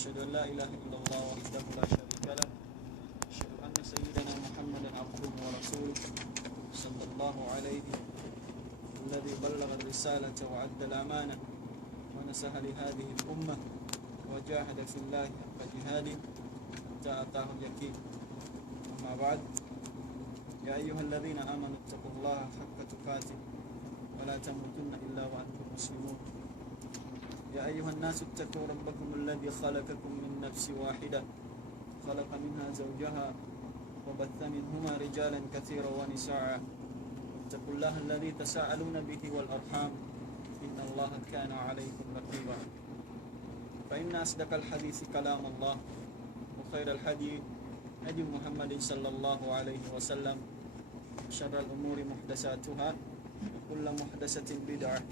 أشهد أن لا إله إلا الله وحده لا شريك له أشهد أن سيدنا محمدا عبده ورسوله صلى الله عليه الذي بلغ الرسالة وعد الأمانة ونصح لهذه الأمة وجاهد في الله حق جهاده حتى أتاه اليقين. أما بعد، يا أيها الذين آمنوا اتقوا الله حق تقاته ولا تموتن إلا وأنتم مسلمون. يا أيها الناس اتقوا ربكم الذي خلقكم من نفس واحدة خلق منها زوجها وبث منهما رجالا كثيرا ونساء. اتقوا الله الذي تساءلون به والأرحام إن الله كان عليكم رقيبا. فإن أصدق الحديث كلام الله وخير الحديث هدي محمد صلى الله عليه وسلم. شر الأمور محدثاتها وكل محدثة بدعة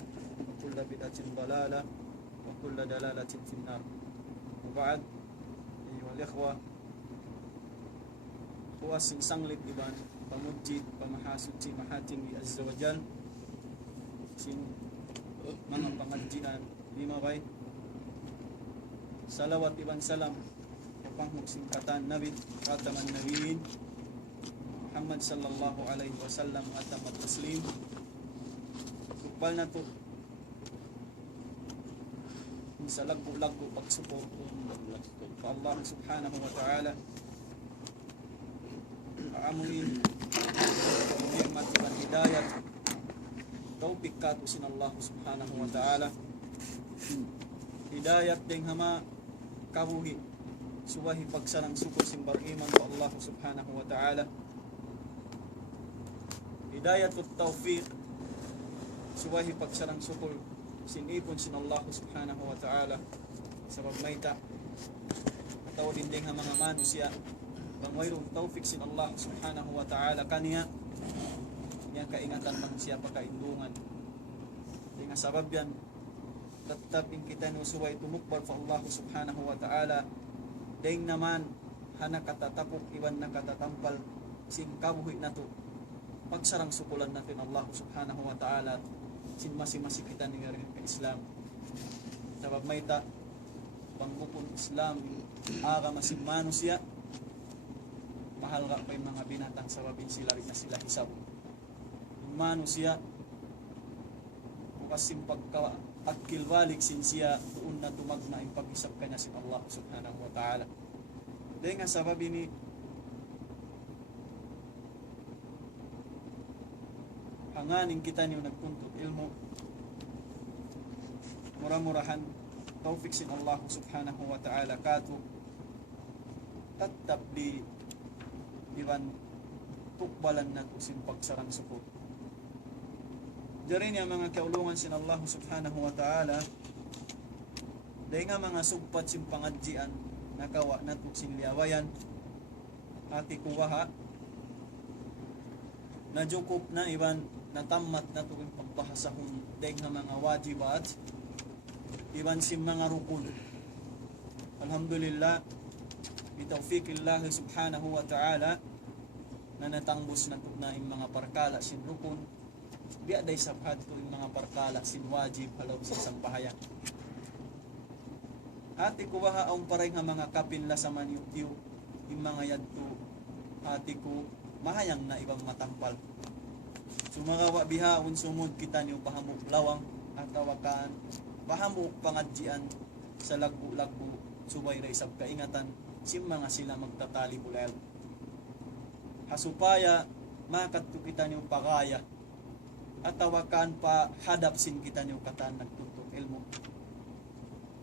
وكل بدعة ضلالة وكل دلالة في النار. وبعد، أيها الإخوة، هو سنسانglid iban pamujid pamahasuci mahating azza wa jal sin mga pangadjian lima bay salawat iban salam kapang singkatan nabi khataman nabiyin Muhammad sallallahu alaihi wasallam atamat taslim kupal na to sa lagu-lagu pagsuport pa Allah subhanahu wa ta'ala amuin nikmat dan hidayat taufik katusin Allah subhanahu wa ta'ala hidayat ding hama kabuhi suwahi pagsarang suko simbar iman ko Allah subhanahu wa ta'ala hidayatut taufiq suwahi pagsarang sukol sinipon sin Allah subhanahu wa ta'ala sabab mayta ataw dinding ha mga manusia pangwayron tawfik sin Allah subhanahu wa ta'ala kaniya niya kaingatan manusia pakaindungan nga sabab yan tatabing kita no suway tumukbar fa Allah subhanahu wa ta'ala ding naman hana katatapok iban na katatampal sin kabuhi na to pagsarang sukulan natin Allah subhanahu wa ta'ala sin masi kita ni nga Islam sabab mayta pangkupon Islam aga masin manusia mahal ka pa yung mga binatang sababin sila rin na sila hisab manusia bukas yung pagka-akilwalik sin siya doon na tumag na yung pag-isap ka na si Allah subhanahu wa ta'ala dahil nga sababin ni hanganin kita niyo nagtuntut ilmu murah-murahan taufik sin Allah subhanahu wa ta'ala katu tatap di iwan tukbalan na sin pagsarang suko diri niya mga kaulungan sin Allah subhanahu wa ta'ala dahil nga mga sugpat sin pangadjian nakawa na sin liawayan ati kuwaha na jukop na iwan natamat na tuwing pagbahasahon dahil nga mga wajibat iwan sin mga rukun alhamdulillah bitawfikillah subhanahu wa ta'ala na natangbos na tugnaing mga parkala sin rukun biya day sabhad to yung mga parkala sin wajib halaw sa sampahayan ati ko waha ang paray nga mga kapin la sa maniyutiw yung mga yadto ati ko mahayang na ibang matampal sumagawa bihaon sumod kita niyo pahamok lawang at tawakan pahamok pangadjian sa lagu-lagu subay ray sab kaingatan sim mga sila magtatali bulel hasupaya makadto kita niyo pagaya at tawakan pa hadap sin kita niyo katan nagtutok ilmo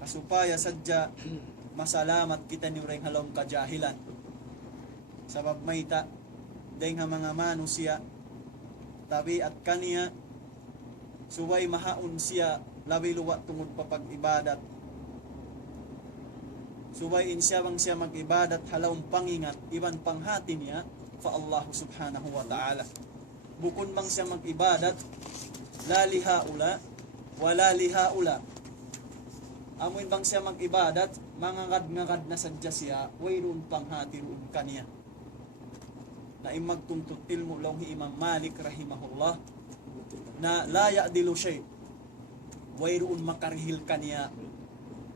hasupaya sadya masalamat kita niyo ring halong kajahilan sabab mayta dahil nga mga manusia tabi at kaniya suway mahaon siya labi luwa tungod pa pag-ibadat suway insyawang siya mag-ibadat halawang pangingat iban panghati niya fa Allah subhanahu wa ta'ala bukon bang siya mag-ibadat la lihaula wala lihaula amoy bang siya mag-ibadat mangangad-ngangad na sadya siya wayroon panghati roon kaniya na imagtuntut ilmu lawhi Imam Malik rahimahullah na la ya'dilu shay wayroon makarihil kaniya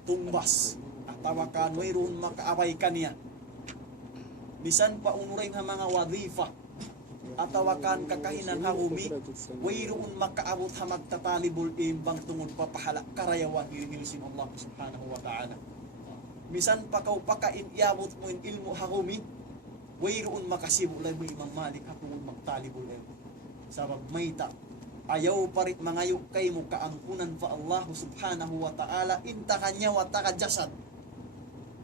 tumbas tawakan mayroon makaaway kaniya. Bisan pa unuring nga mga wadhifa atawakan kakahinan harumi mayroon makaabot ha magtatalibul imbang tungod papahala karayawan hilsin Allah subhanahu wa ta'ala. Bisan pa kaw pakain iabot mo in ilmu harumi mayroon makasibulay mo imang malik hatungod magtalibul sabab mayta ayaw parit mangayo kay mo kaampunan pa Allah subhanahu wa ta'ala inta kanya wa taka jasad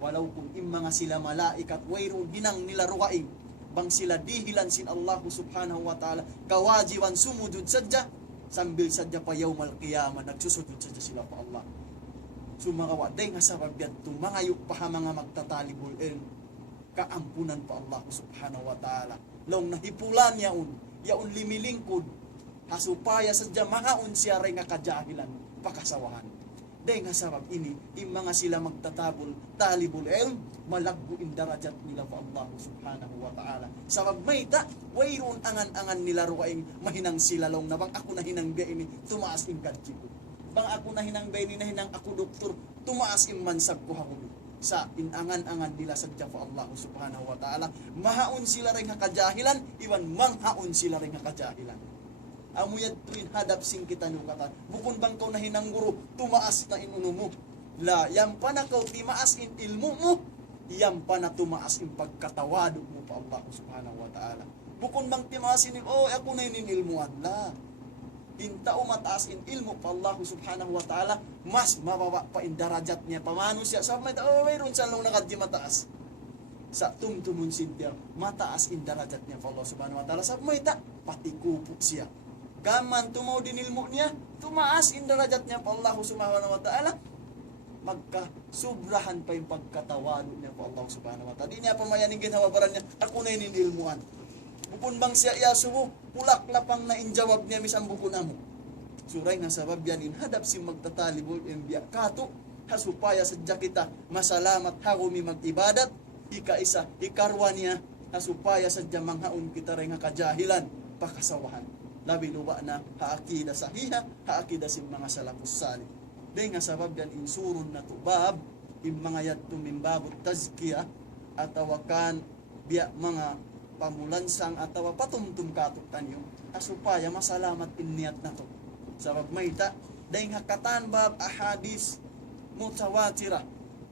walau kung mga sila malaikat wayro ginang nila ruwain bang sila dihilan sin Allah subhanahu wa ta'ala kawajiban sumudud sadya sambil sadya pa yawmal qiyamah nagsusudud sadya sila pa Allah. So mga waday nga sabab yan tumangayo pa mga magtatalibul kaampunan pa Allah subhanahu wa ta'ala long nahipulan yaun limilingkod hasupaya sadya mahaon siya rin nga kajahilan pakasawahan. Day nga sabab ini, mga sila magtatabol, talibul ilm, malaggo in darajat nila pa Allah subhanahu wa ta'ala. Sabab mayta, wayroon angan-angan nila ruwaing mahinang silalong na bang ako na hinangga ini, tumaas in kadji ko. Bang ako na hinangga ini na hinang ako doktor, tumaas in mansag ko hakuli. Sa inangan-angan nila sa pa Allah subhanahu wa ta'ala, mahaon sila rin nga kajahilan, iwan manghaon sila rin nga kajahilan. Amuyad tuwin hadap sing kita nyo kata. Bukun bang kau nahinang guru, tumaas na inuno mo. La, yan pa na kau timaas in ilmu mo, yan pa na tumaas in pagkatawado mo pa Allah subhanahu wa ta'ala. Bukun bang timaas in ilmu, ako na in ilmuan. La, inta mataas in ilmu pa Allah subhanahu wa ta'ala, mas mababa pa in darajat niya. Pamano siya, sa may mayroon siya lang nakadji mataas. Sa tumtumun sintiya, mataas in darajat niya pa Allah subhanahu wa ta'ala. Sa may ta, pati kupot siya. Gaman tumaw din ilmu niya, tumaas in darajat niya pa Allah subhanahu wa ta'ala, magkasubrahan pa yung pagkatawalo niya pa Allah subhanahu wa ta'ala. Di niya pamayaning ginawabaran niya, ako na ininilmuan. Bukun bang siya iyasubo, pulak lapang na injawab niya misang bukun amo. Suray nga sabab yan, inhadap si magtatalibol imbiya kato, hasupaya sadya kita, masalamat harumi mag-ibadat, ika-isa, ikarwa niya, hasupaya sadya manghaon kita rin nga kajahilan, pakasawahan. Labi luwa na haakida sahiha, haakida si mga salafus salih. Dahil nga sabab yan insurun na tubab, yung mga yad tumimbabot tazkiya, atawakan biya mga pamulansang atawa patumtum katuktan yung asupaya masalamat inniyat na to. Sabab mayta, dahil hakatan bab ahadis mutawatira,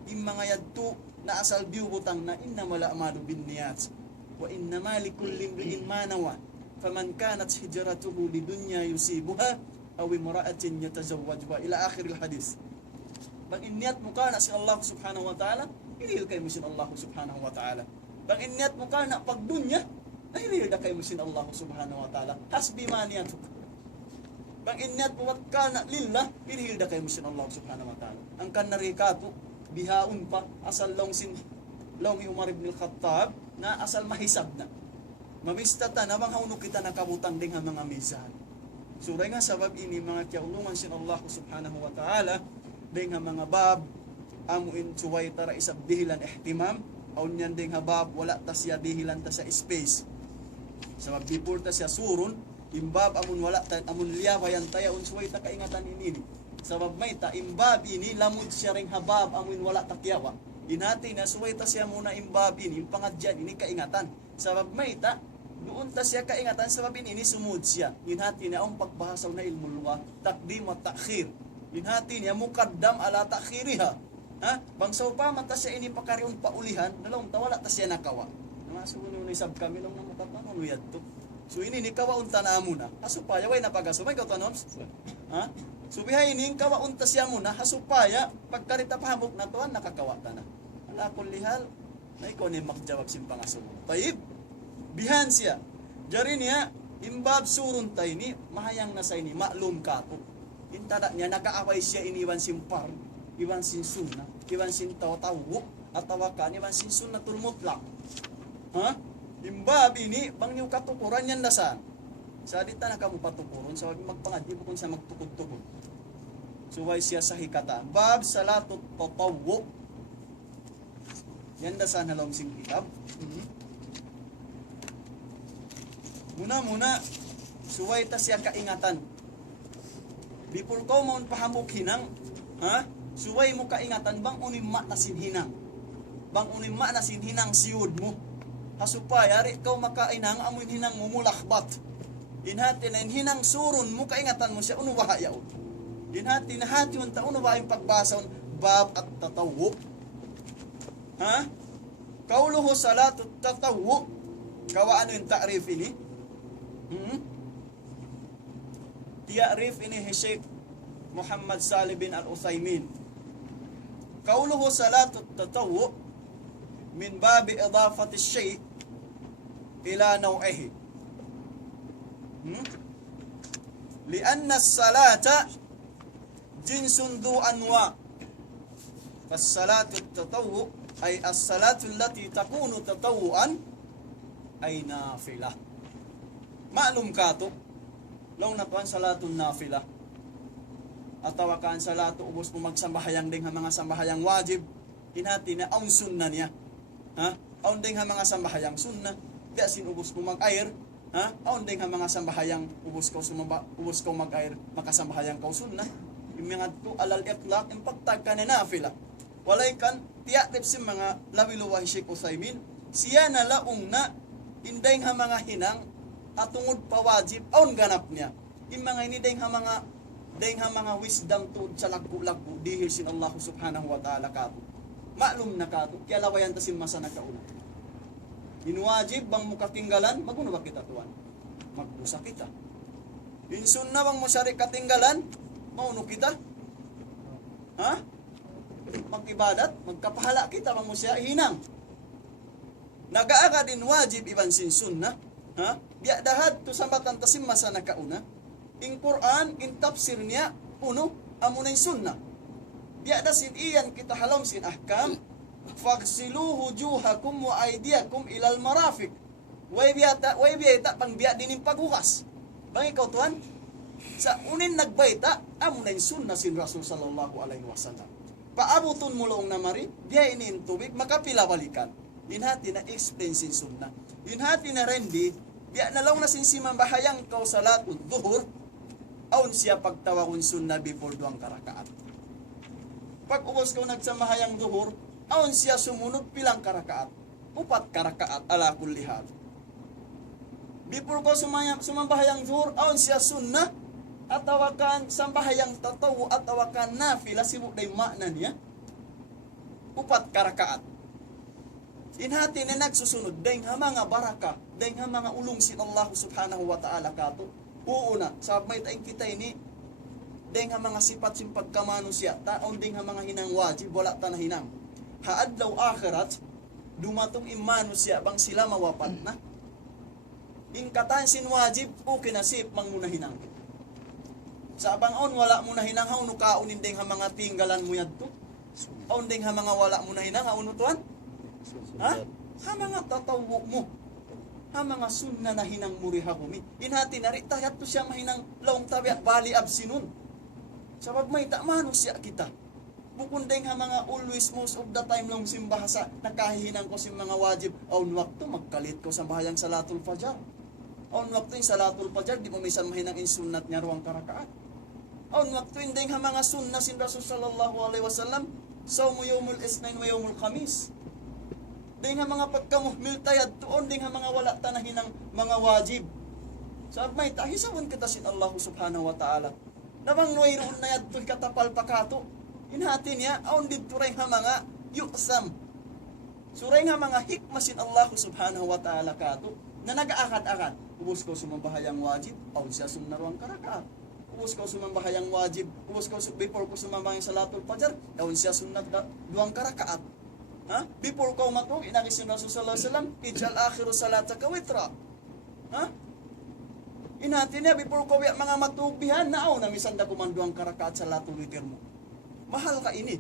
yung mga yad to na asal diubutang na inna mala amadu bin niyat, wa inna malikullin bihin manawa, faman kanat hijratuhu lidunya yusibuha aw imra'atin yatazawwajuha ila akhir hadis. Bang inniyat mo kana si Allah subhanahu wa ta'ala, ilil kay mo sin Allah subhanahu wa ta'ala. Bang inniyat mo kana pag dunya, ilil da kay mo sin Allah subhanahu wa ta'ala. Hasbi maniyatuk. Bang inniyat mo kana lillah, ilil da kay mo sin Allah subhanahu wa ta'ala. Ang kanarikato bihaun pa asal long sin long Umar ibn al-Khattab na asal mahisab na. Mamistata na bang hauno kita nakabutang ding mga misan. Suray nga sabab ini mga kiaulungan sin Allah subhanahu wa ta'ala ding mga bab amuin suway tara isab dihilan ihtimam aw nyan ding habab wala ta siya dihilan ta sa space. Sabab before ta siya surun imbab amun wala ta amun liyawayan taya un suway ta kaingatan ini. Sabab may ta imbab ini lamud siya ring habab amun wala ta kiyawa. Inati na suway ta siya muna imbab ini pangadyan ini kaingatan. Sabab may ta doon ta siya kaingatan sabab ini sumud siya. Inhati niya ang pagbahasaw na ilmu luwa, takdim at takhir. Inhati niya mukaddam ala takhiriha. Ha? Bangsaw pa mata siya ini pakariun paulihan, nalong tawala ta siya nakawa. Namasuno ni sab kami long na matatan luyad to. So ini ni kawa unta na muna. Hasupaya way napagaso may katanons. Ha? So bihay ini kawa unta siya muna, hasupaya pagkarita pahamok na tuan nakakawa ta na. Ala kullihal, na ikaw ni makjawab sim pangaso. Tayib. Bihan siya. Jari niya, imbab surun tayo ni, mahayang nasa ini, maklum kato. Intada niya, nakaaway siya iniwan simpar, iwan sin sunna, iwan sin tawa-tawo, at tawakan, iwan sin sunna tulmutlak. Ha? Imbab ini, bang yung katukuran yan nasan. Sa dita na kamo patukuron, sa magpangadib kung siya magtukod-tukod. Suway siya sa hikatan. Bab salatot tatawo. Yan nasan halom sing kitab. Muna, suway ta siya kaingatan. Before ko maun pahamok hinang, ha? Suway mo kaingatan bang unimma na sinhinang. Bang unimma na sinhinang siyud mo. Hasupay, ari ikaw makainang amoy hinang mo mulakbat. Inhati na hinang surun mo kaingatan mo siya unuwahayaw. Inhati na hati yung taunawahing pagbasaon bab at tatawo. Ha? Kauluho salatu tatawo. Kawa ano yung ta'rif ini? Ta'rif ini Sheikh Muhammad Salih bin Al-Uthaymin. Kauluhu salatu tatawo min babi idafati syai' ila naw'ihi. Lianna as-salata jinsun dhu anwa'. Fas-salatu at-tatawwu' ay as-salatu allati takunu tatawwu'an ay nafilah. Ma'lum ka to, law natuan salatun nafilah. Atawa kaan salatu ubos mo magsambahayang ding ha mga sambahayang wajib. Inhati na aun sunna niya. Ha? Aun ding ha mga sambahayang sunna. Diya sinubos mo mag-air. Ha? Aun ding ha mga sambahayang ubos ko mag-air. Makasambahayang kau sunna. Yung mga to alal itlaq, yung pagtag ka na nafila. Walay kan, tiyaktip si mga lawiluwahi Sheikh Uthaymin. Siya na laong na, inday ha mga hinang, at tungod pa wajib, aun ganap niya. Yung mga iniday ha mga wisdom to sa lagbu-lagbu, dihil sin Allah subhanahu wa ta'ala kato. Ma'lum na kato, kaya lawayan tasim masa nagkauna. Inuwajib bang mukatinggalan, maguno ba kita tuwan? Magbusa kita. Insun na bang mo syari katinggalan, mauno kita? Ha? Mag-ibadat, magkapahala kita bang mo siya hinang. Nagaaga din wajib iban sin sunna. Ha? Biya dahad to sambatan tasim masa nagkauna. In Quran, in tafsir niya, uno, amo na yung sunnah. Biya da sin iyan kita halom sin ahkam, fagsilu wujuhakum wa aydiyakum ilal marafiq. Way biyata, pang biya din yung paghukas. Bang ikaw tuan, sa unin nagbayta, amo na yung sunnah sin Rasul sallallahu alaihi wasallam. Paabutun mo loong namari, biya inin tubig, makapila balikan. Inhati na explain sin sunnah. Inhati na rendi, biya nalaw na sin simambahayang kau salatul duhur, aun siya pagtawakon sunnah before duang karakaat. Pag ubos ko nagsamahayang duhur, aun siya sumunod pilang karakaat. 4 karakaat ala kulli hal. Before ko sumambahayang duhur, aun siya sunnah, atawakan sambahayang tatawu, atawakan nafila, sibuk day makna niya. 4 karakaat. Inhati na nagsusunod, dahil ha mga baraka, dahil ha mga ulong sin Allah subhanahu wa ta'ala kato. Uuna, sa may taing kita ini, deng ha mga sipat sim pagkamano siya, taon deng ha mga hinang wajib, wala ta na hinang. Haadlaw akhirat, dumatong imano siya, bang sila mawapat na. Ingkatan sin wajib, okay na sip, mang muna hinang. Sa abang on, wala muna hinang, hauno kaunin deng ha mga tinggalan mo yadto. Aun deng ha mga wala muna hinang, hauno tuan? Ha? Ha mga tatawo mo. Ha mga sunna na hinang muriha kumi. Inhati na rin, tayat to siya mahinang laong tabi at bali absinun. Sabab may tamano siya kita. Bukundeng ha mga always most of the time long simbahasa, nakahihinang ko si mga wajib. Aun wakto, magkalit ko sa bahayang salatul fajar. Aun wakto yung salatul fajar, di mo misan mahinang insunnat niya ruang karakaat. Aun wakto yung ha mga sunna sin Rasul sallallahu alaihi wasallam, sawmu yawmul isnain wa yawmul khamis. Ding nga mga pagkamuhmil tayad tuon, ding nga mga wala tanahin ng mga wajib. Sabi may tahisawin kita sin Allah subhanahu wa ta'ala. Nabang noyroon na yad katapal pakato. Inhati niya, aun dito rin nga mga yuksam. Suray nga mga hikma sin Allah subhanahu wa ta'ala kato, na nag-aakad-akad. Ubus ko sumambahayang wajib, aun siya sumnaruang karakaat. Ubus ko sumambahayang wajib, ubus ko before ko sumambahayang salatul fajar, aun siya sunnat duang karakaat. Ha? Before ko matug, inagisin Rasul sallallahu alaihi wasallam, ijal akhiru salataka witra. Ha? Inhati niya, before ko mga matugbihan, naaw na misanda kumanduang karakaat sa latul witir mo. Mahal ka ini.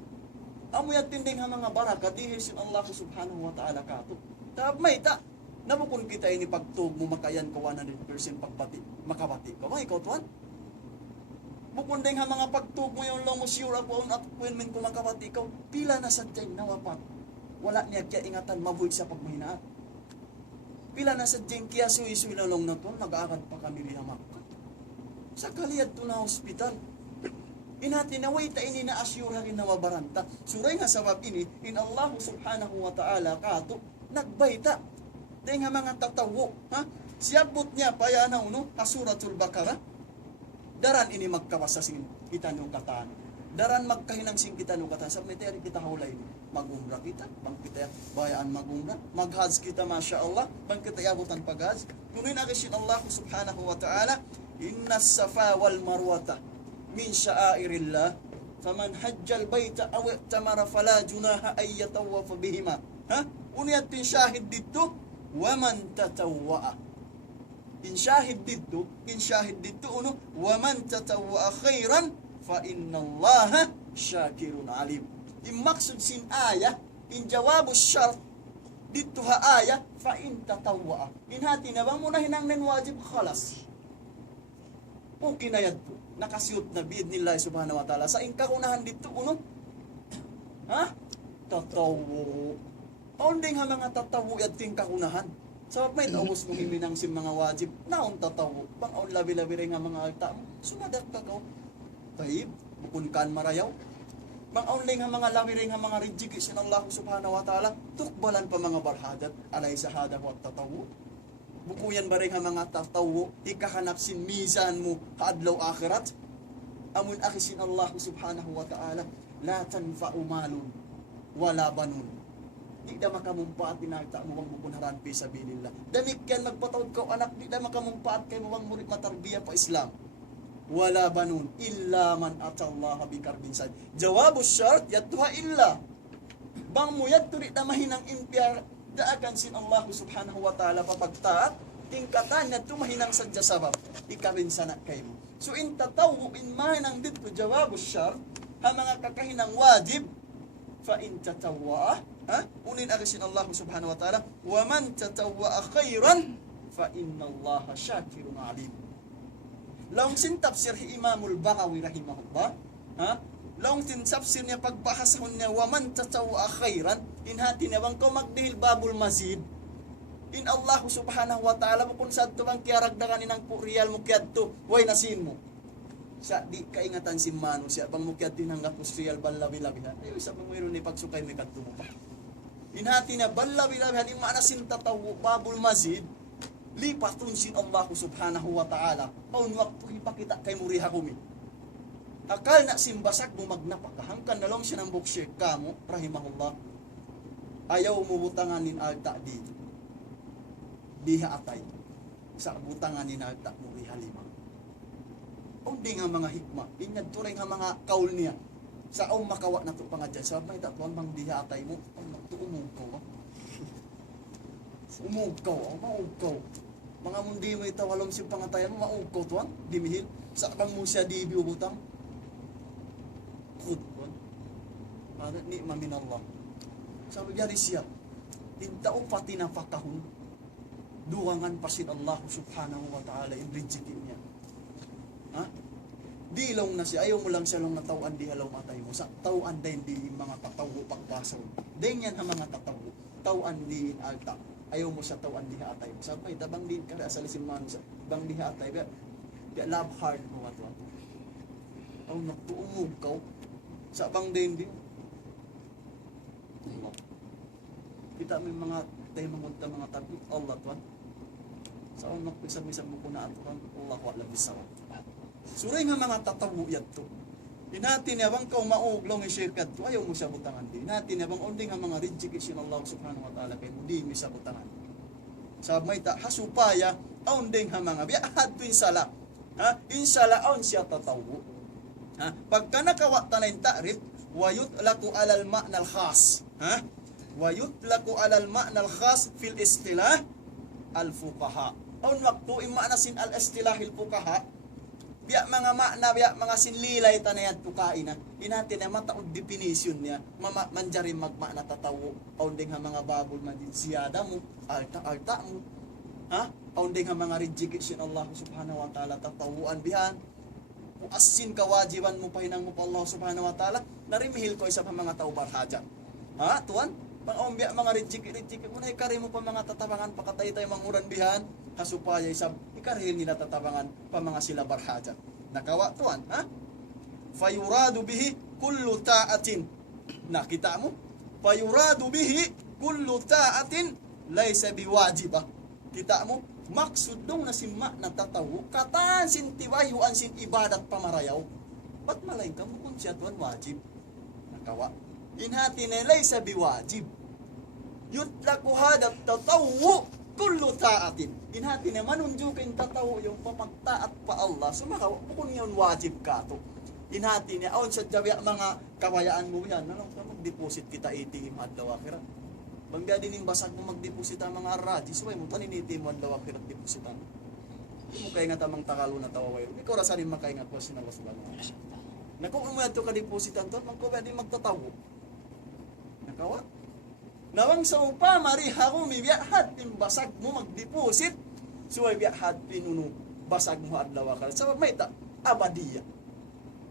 Amo yan tinding ha mga baraka, dihil sin Allah subhanahu wa ta'ala kato. Tab may ta, nabukun kita ini pagtug mo makayan ko 100% pagpati, makapati ka. Mga ikaw tuwan? Bukun ding ha mga pagtug mo yung long mo sure ako at appointment ko makapati ikaw, pila na sa dyan nawapat. Wala niya kaya ingatan, mabuhay sa pagmahinaat. Pila na sa dyan kaya suy-suy na long na to, nag-aakad pa kami liya makat. Sa kaliyad to na hospital. Inati na way ta ini na asyura rin na wabaranta. Suray nga sabab ini, in Allah subhanahu wa ta'ala kato, nagbayta. Dahil nga mga tatawo, ha? Siyabot niya, paya na uno, asuratul Bakara, daran ini magkawasasin kita nung kataan. Daran magkahinangsin kita nung kataan. Sa miteri kita hulay, mag-umra kita, bang kita bayaan mag-umra, mag-hajj kita, masya Allah, bang kita yabutan pag-hajj. Nunin agisin Allah subhanahu wa ta'ala, inna safa wal marwata, min sya'airillah faman hajjal baita aw i'tamara fala junaha ay yatawafa bihima. Ha? Uniyat tin syahid dito wa man tatawwa. In syahid dito uno wa man tatawwa khairan fa innallaha syakirun alim. In maksud sin aya in jawabus syart dito ha aya fa in tatawwa. In hati na bang muna hinangnan wajib khalas. Okay na yan po. Nakasiyot na biidnillah subhanahu wa ta'ala. Sa inkakunahan dito, uno? Ha? Tatawo. Paunding ha mga tatawo at tingkakunahan. Sabab may tawas mong himinang sim mga wajib. Naon tatawo. Bang labi-labi rin nga mga alta mo. Sumadak ka ko. Tahib. Bukun kan marayaw. Bang onling ha mga labi rin nga mga rijik. Sinallahu subhanahu wa ta'ala. Tukbalan pa mga barhadat. Alay sahada mo at tatawo. Bukuyan ba rin ang mga tatawo, ikahanap sin mizan mo kaadlaw akhirat? Amun akisin Allah subhanahu wa ta'ala, la tanfa'u malun, wala banun. Di da makamumpaat tinagta mo bang bukunharan fi sabilillah. Damik yan magpatawad ka anak, di da makamumpaat kay mo bang murid matarbiya pa Islam. Wala banun, illa man atallaha bikarbin sad. Jawabus syart, yatuha illa. Bang mo yadto di da mahinang impyar, daagan sin Allah subhanahu wa ta'ala papagtaat, tingkatan na tumahinang sadya sabab, ikawin sana kayo. So in tatawu, in mahinang dito, jawabus syar, ha mga kakahinang wajib, fa in tatawwa, ha? Unin agasin Allah subhanahu wa ta'ala, wa man tatawwa khairan, fa inna Allah syakirun alim. Laung sin tafsir Imamul Bakawi rahimahullah, ha? Laung tinsapsir niya pagbahasahon niya, waman tatawwa khairan, inhati niya bang magdihil babul mazid, in Allah subhanahu wa ta'ala mo kung saan ito bang kiaragdagan ng real mo kiyad to, way nasin mo. Sa di kaingatan si Mano, siya bang mo kiyad tinanggap mo real balabi-labihan, ay isa bang mayroon ni pagsukay may kadto mo pa. Inhati niya balabi-labihan, yung maanasin tatawo, babul mazid, lipatun sin Allah subhanahu wa ta'ala, paun waktu ipakita kay muriha kumi. Akal na simbasag mo magnapakahangkan na lang siya ng buksir kamo, rahimahullah. Ayaw mo butanganin alta di diha atay. Sa butanganin alta mo ihalima. O di nga mga hikma, inyad turing nga mga kaul niya. Sa ang makawa na ito pangadyan, sa may tatuan bang diha atay mo, ito umugkaw. Umugkaw, maugkaw. Mga mundi mo itawalom si pangatayan mo, maugkaw tuan, dimihil. Sa kang mo siya di biubutang. Khudbun ada nikmah min Allah. Sabi dari siya intao pati na fakahun duwangan pasin Allah subhanahu wa ta'ala in rizki niya. Ha? Di long na siya, ayaw mo lang siya lang natawan di halaw matay mo. Sa tawan din di mga tatawo pagpasaw. Din yan ang mga tatawo. Tawan di alta. Ayaw mo sa tawan di atay mo. Sabi tabang din ka sa lisimman sa bang di atay. Di love hard mo ato. Ang nagtuumog ka sa bang din. Kita may mga tayo mga tabi Allah tuan. Sa unang pisang-pisang mo na ato Allah wa la bisaw. Suray nga mga tatawo yan to. Inati niya bang kau mauglong i-shirkat to, ayaw mo siya butangan din. Inati niya bang undi nga mga rijikisyon Allah subhanahu wa ta'ala kay mo di mi sa butangan. Sa may ta hasupaya undi nga mga biyahat to insala. Ha? Insala on siya tatawo. Ha? Pagka nakawa tanay ta'rif, wayut laku alal ma'nal khas. Ha? Wayut laku alal ma'nal khas fil istilah al-fuqaha. On waktu imanasin al-istilahil fuqaha, biya mga makna, biya mga sinlilay tanayat tukain na, inatin na mataod definition niya, manjarin magmakna tatawo, aunding ha mga babol madin siyada mo, alta mo, ha? Aunding ha mga rijikisyon Allah subhanahu wa ta'ala, tatawuan bihan, asin kawajiban mo pahinang mo pa Allah subhanahu wa ta'ala, narimihil ko isa pa mga tao barhajan. Ha? Tuan? Pang-umbya mga rijik mo na ikari mo pa mga tatabangan pakatay tayo manguran bihan, kasupaya isab, ikarihil nila tatabangan pa mga sila barhajan. Nakawa tuan, ha? fayuradu bihi kullu ta'atin. Nakita mo? Fayuradu bihi kullu ta'atin laysa biwajibah. Kita mo? Maksud dong na simma na tatawo, katan sin tiwayuan sin ibadat pamarayaw. Ba't malain ka mo kung siya tuwan wajib? Nakawa. Inhati na laysa biwajib. Yutlaku hadat tatawo kullu ta'atin. Inhati na manunjukin tatawo yung papagtaat pa Allah. So makawa, kung yun wajib ka to. Inhati niya, aon sa jawi mga kawayaan mo yan, ano, mag-deposit kita ATM at dawakira. Bangga din yung basag mo mag-deposit ang mga arati, so mo tanin ATM at dawakira at depositan. Hindi mo kaya nga tamang takalo na tawaway. Hindi ko rasanin makaingat po sinalasalan mo. Naku, umaya ito ka-depositan to, magkubaya din magtatawo. Nakawa? Nawang sa upa, mariha ko, may biyahat, yung basag mo mag-deposit, so ay biyahat, pinuno, basag mo at dawakira. Sa may abadiya.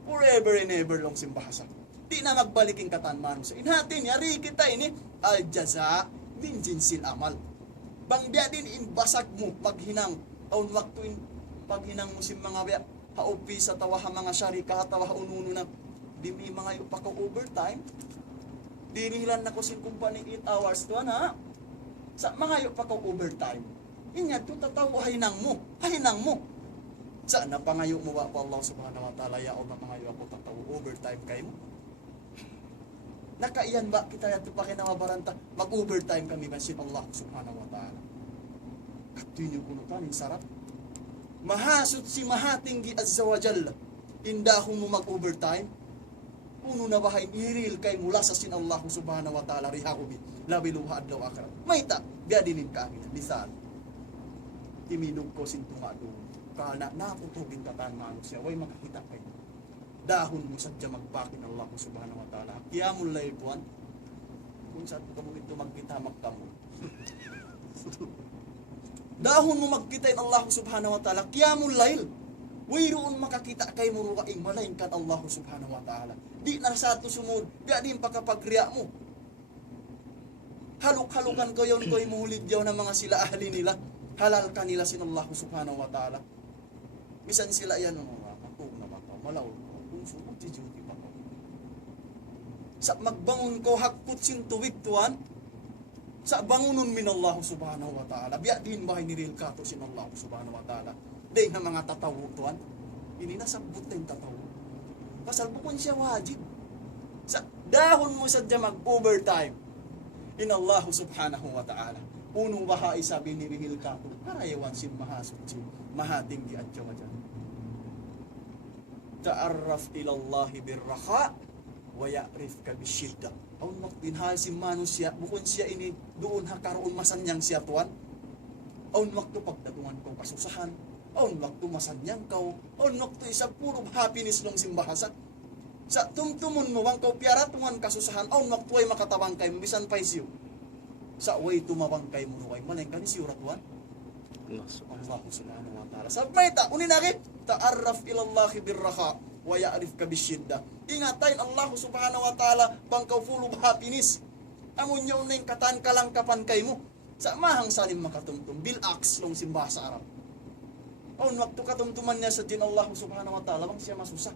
Forever and ever long simbahasa. Di na magbaliking katanman sa inhatin, yari kita ini, al-jaza, min jinsil amal. Bangbiya din inbasag mo, paghinang, aun waktu in, paghinang mo si mga biya, haupi sa tawaha mga syarika, tawaha ununo na, di may mga upakaw overtime, dinihilan na ko sin kumpany 8 hours to, ha? Sa mga upakaw overtime, inya to tatawa, hainang mo, saan na pangayo mo ba po Allah subhanahu wa ta'ala yaon na pangayo ako tatawo overtime kayo mo? Nakaiyan ba kita yato pa kinamabaranta mag-overtime kami ba si Allah subhanahu wa ta'ala? Katinyo kuno kanin sarap. Mahasot si mahatinggi azza wa jalla. Indahong mo mag-overtime. Puno na bahay iril kay mula sa sin Allah subhanahu wa ta'ala rihakubi. Labiluha adlaw akhirat. Maita, biadinin ka akin. Lisan. Timidog ko sintumado. Kana naputugin tatan manusia way makakita kayo dahon mo sadya magbakin Allah subhanahu wa ta'ala qiyamul layl puan kung saan ka mo ito magkita magkamo dahon mo magkitain Allah subhanahu wa ta'ala qiyamul layl way roon makakita kayo mo ruwaing malaingkan Allah subhanahu wa ta'ala di na sa ato sumud di din pagkapagriya mo haluk-halukan ko yun ko'y muhulid yaw ng mga sila ahli nila halal ka nila sin Allah subhanahu wa ta'ala. Bisan sila yan, matug na baka, malaw, kung sumog, tijudi pa ko. Sa magbangon ko, hakput sin tuwid tuwan, sa bangunon min Allah subhanahu wa ta'ala, biya din bahay ni Ril Kato sin Allah subhanahu wa ta'ala. Dahil na mga tatawo tuwan, ini nasabot na yung tatawo. Pasal bukon siya wajib. Sa dahon mo sadya mag-overtime, in Allah subhanahu wa ta'ala. Unong bahay sabi ni Rihil Kato, karayawan sin mahasot sin mahatinggi at jawajan. Ta'arraf ilallahi birraha wa ya'rif ka bisyidda. Aun maktinhal si manusia, bukon siya ini doon hakaroon masanyang siya tuwan. Aun waktu pagdatungan ko kasusahan, aun waktu masanyang kau, aun waktu isa puro happiness nung simbahasa. Sa tumtumun mo, wang kau piara tungan kasusahan, aun waktu ay makatawang kay bisan pa isyo. Sa way tumawang kay mo ay malay ka ni siyurat tuwan. Allah subhanahu wa ta'ala. Sa mayta, uninaki, ta'arraf ilallahi birraha wa ya'rif ka bisyidda. Ingatain Allah subhanahu wa ta'ala bangkaw full of happiness. Amon nyo na yung katan kalangkapan kay mo. Sa mahang salim makatumtum, bil-aks long simba sa Arab. Aun waktu katumtuman niya sa din Allah subhanahu wa ta'ala, bang siya masusa.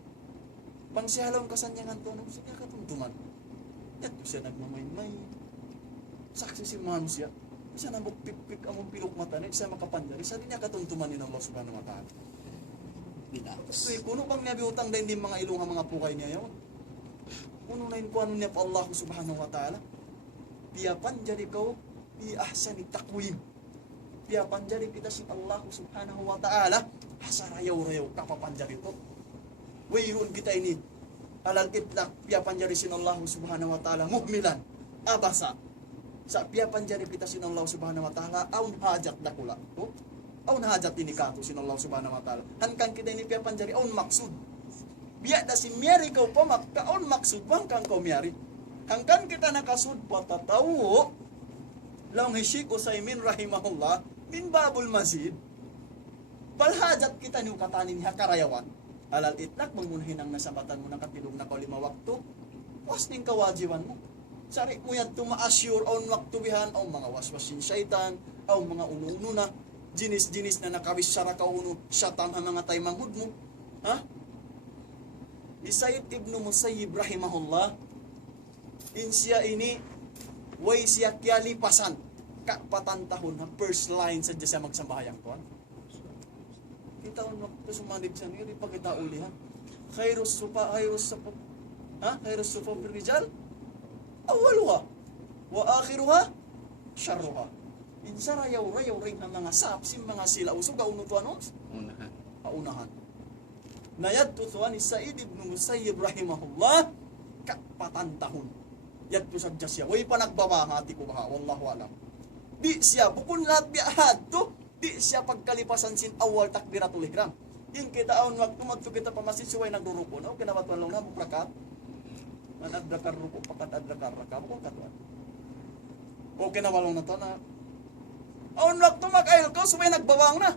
Bang siya halong kasanyangan to, nung siya katumtuman. Ito siya nagmamay-may. Saksi si manusia. Isa na magpipik among pilok mata na isa makapanjari. Isa din niya katuntuman ni Allah subhanahu wa ta'ala. So, kuno bang niya biutang din din mga ilong mga pukay niya yun? Kuno na yun kuano niya pa Allah subhanahu wa ta'ala. Piyapan jari kau di ahsani takwim. Piyapan jari kita si Allah subhanahu wa ta'ala. Hasarayaw-rayaw kapapan jari to. Wayroon kita ini. Alal itlak. Piyapan jari sin Allah subhanahu wa ta'ala. Muhmilan. Abasa. Sa piyapan jari kita sin Allah subhanahu wa ta'ala, aun hajat dakula. To? Aun hajat ini kato sin Allah subhanahu wa ta'ala. Hankan kita ini piyapan jari, aun maksud. Biya da si miyari kau pamak, aun maksud bang kang kau miyari. Hangkan kita nakasud patatawo, lang Syekh Utsaimin rahimahullah, min babul masjid, balhajat kita niyo katanin niya karayawan. Alal itlak, mangmunahin ang nasabatan mo ng katilog na kau 5 waktu, was ning kawajiban mo. Sari mo yan tuma-assure on waktubihan o mga waswasin syaitan o mga uno-uno na jinis-jinis na nakawis sara ka uno syatan ang mga tay manghud mo ha Sayyid Ibn Musayyib rahimahullah, in siya ini, way siya kialipasan, kapatantahon na first line sa siya magsambayang ko. Kita on waktu sumanib siya niyo, di pa kita ulihan. Khairus sufa rijal, awaluha, wa akhiruha, syarruha. Insa rayaw ring ang mga sapsim, mga sila usog, kaunutuan ons? Paunahan. Nayad tutuan ni Said ibn Musayyib rahimahullah, kapatantahon. Yad to sadya siya. Way pa nagbabahati ko ba? Wallahu alam. Di siya, bukun lahat biyahad to, di siya pagkalipasan sin awal takbiratul ihram. Yung kita aon waktu magto kita pamasid suway nagruruko na, o kinabatuan lang na, muprakat. Manadrakar ruko, pakat adrakar raka, bukun katuan. O kinawalong na to na, aon waktu mag-ayl ko, suway nagbawang na.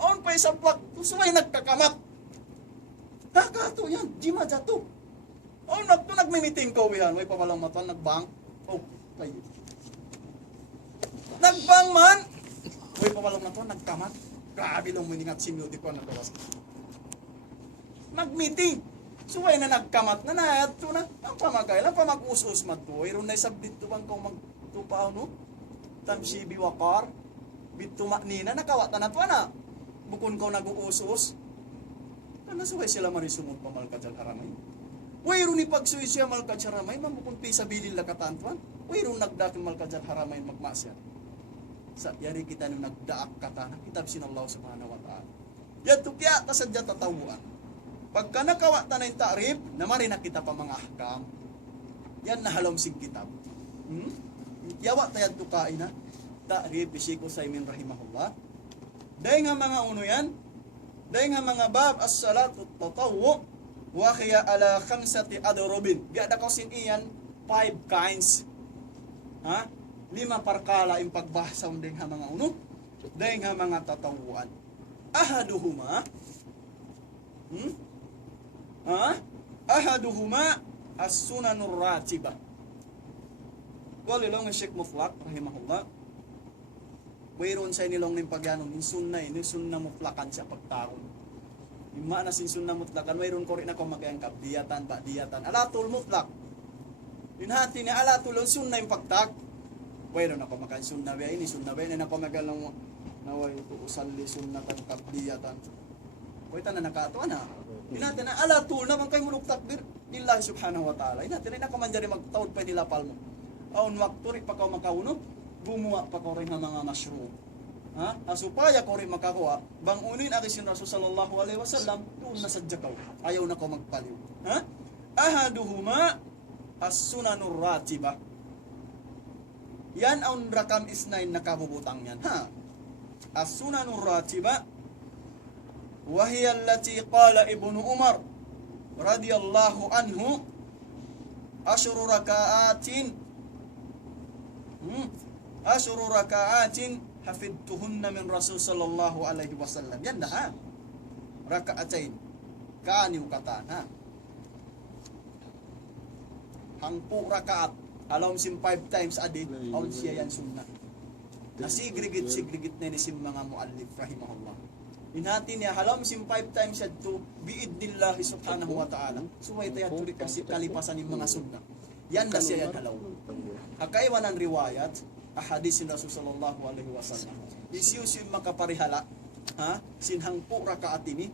Aon pa isang waktu, suway nagkakamat. Kakato yan, di majato. Aon waktu nagmimiting ko, wihan, may pawalang mata, nagbang. Oh, kayo. Nagbang man, may pawalang mata, nagkamat. Grabe lang miningat si Mio, di ko nagawas. Mag-meeting. Suway na nagkamat na nayat to na. Ang pamagkailan, pamag-us-us matuwa. Iron na isang dito bang kung magtupaw, no? Tamsibi wakar, bitu maknina, nakawata na to na. Bukun ko nag-uus-us. Ano suway sila marisumod pa malkadjal haramay? Wayro ni pagsuy siya malkadjal haramay, mamukun pisa bilil lakatantuan. Wayro nagdakil malkadjal haramay magmasyan. Sa yari kita nung nagdaak kata, kitab sin Allah subhanahu wa ta'ala. Yato kaya tasadya tatawuan. Pagka nakawata na yung ta'rif, naman rin kita pa mga ahkam. Yan nahalom sing kitab. Yawa tayad to kain na. Ta'rif, bisiko sa imin rahimahullah. Dahil nga mga uno yan, dahil nga mga bab as-salatu tatawu, wa kaya ala khamsati adrobin. Gada ko sin iyan, 5 kinds. Ha? 5 parkala yung pagbahasa dahil nga mga uno, dahil nga mga tatawuan. Ahaduhuma, ahaduhuma as-sunanur ratibah. Walilong Sheikh Mutlaq rahimahullah, mayroon sa inilong ng pagyanon yung sunna mutlakan sa pagtaron. Yung maana sin sunna mutlakan, mayroon ko rin ako mag-angkap diyatan, ba'diyatan, alatul mutlak. Yung hati niya alatul ang sunna yung pagtag. Mayroon ako makan sunna ba ini, sunna ba ini na pamagalang naway ito usalli sunnatan kabdiyatan. Kaya na nakatuan ha. Inatin na alatul naman kayo mulok takbir lillahi subhanahu wa ta'ala. Inatin na kamanjari magtaod pa nilapal mo. Aun wakturi pa ka makauno, bumuwa pa ko rin ng mga mushroom. Ha? Supaya ko rin makakuha, bang unin akin Rasul sallallahu alaihi wasallam, doon na sadya ka. Ayaw na ko magpaliw. Ha? Ahaduhuma as-sunanur ratibah. Yan ang rakam isnain na kabubutang yan. Ha? As-sunanur ratibah, wahiya allati qala Ibnu Umar radiyallahu anhu, asyru raka'atin asyru raka'atin hafidtuhunna min Rasul sallallahu alaihi wasallam. Yan na ha. Raka'atain. Kaaniw katan ha. Hangpu rakaat. Alam sim 5 times a day. Aun siya yan sunnah. Nasigligit na ni sim mga muallif rahimahullah. Inhati niya halam sim 5 times a to biidnillahi subhanahu wa ta'ala. Suway tayo tulik kasi kalipasan ng mga sunnah. Yan na siya yan halaw. Hakaiwan ang riwayat, ahadis sin Rasul sallallahu alaihi wasallam. Isiyo makaparihala, ha? Sinhangpo rakaat ini,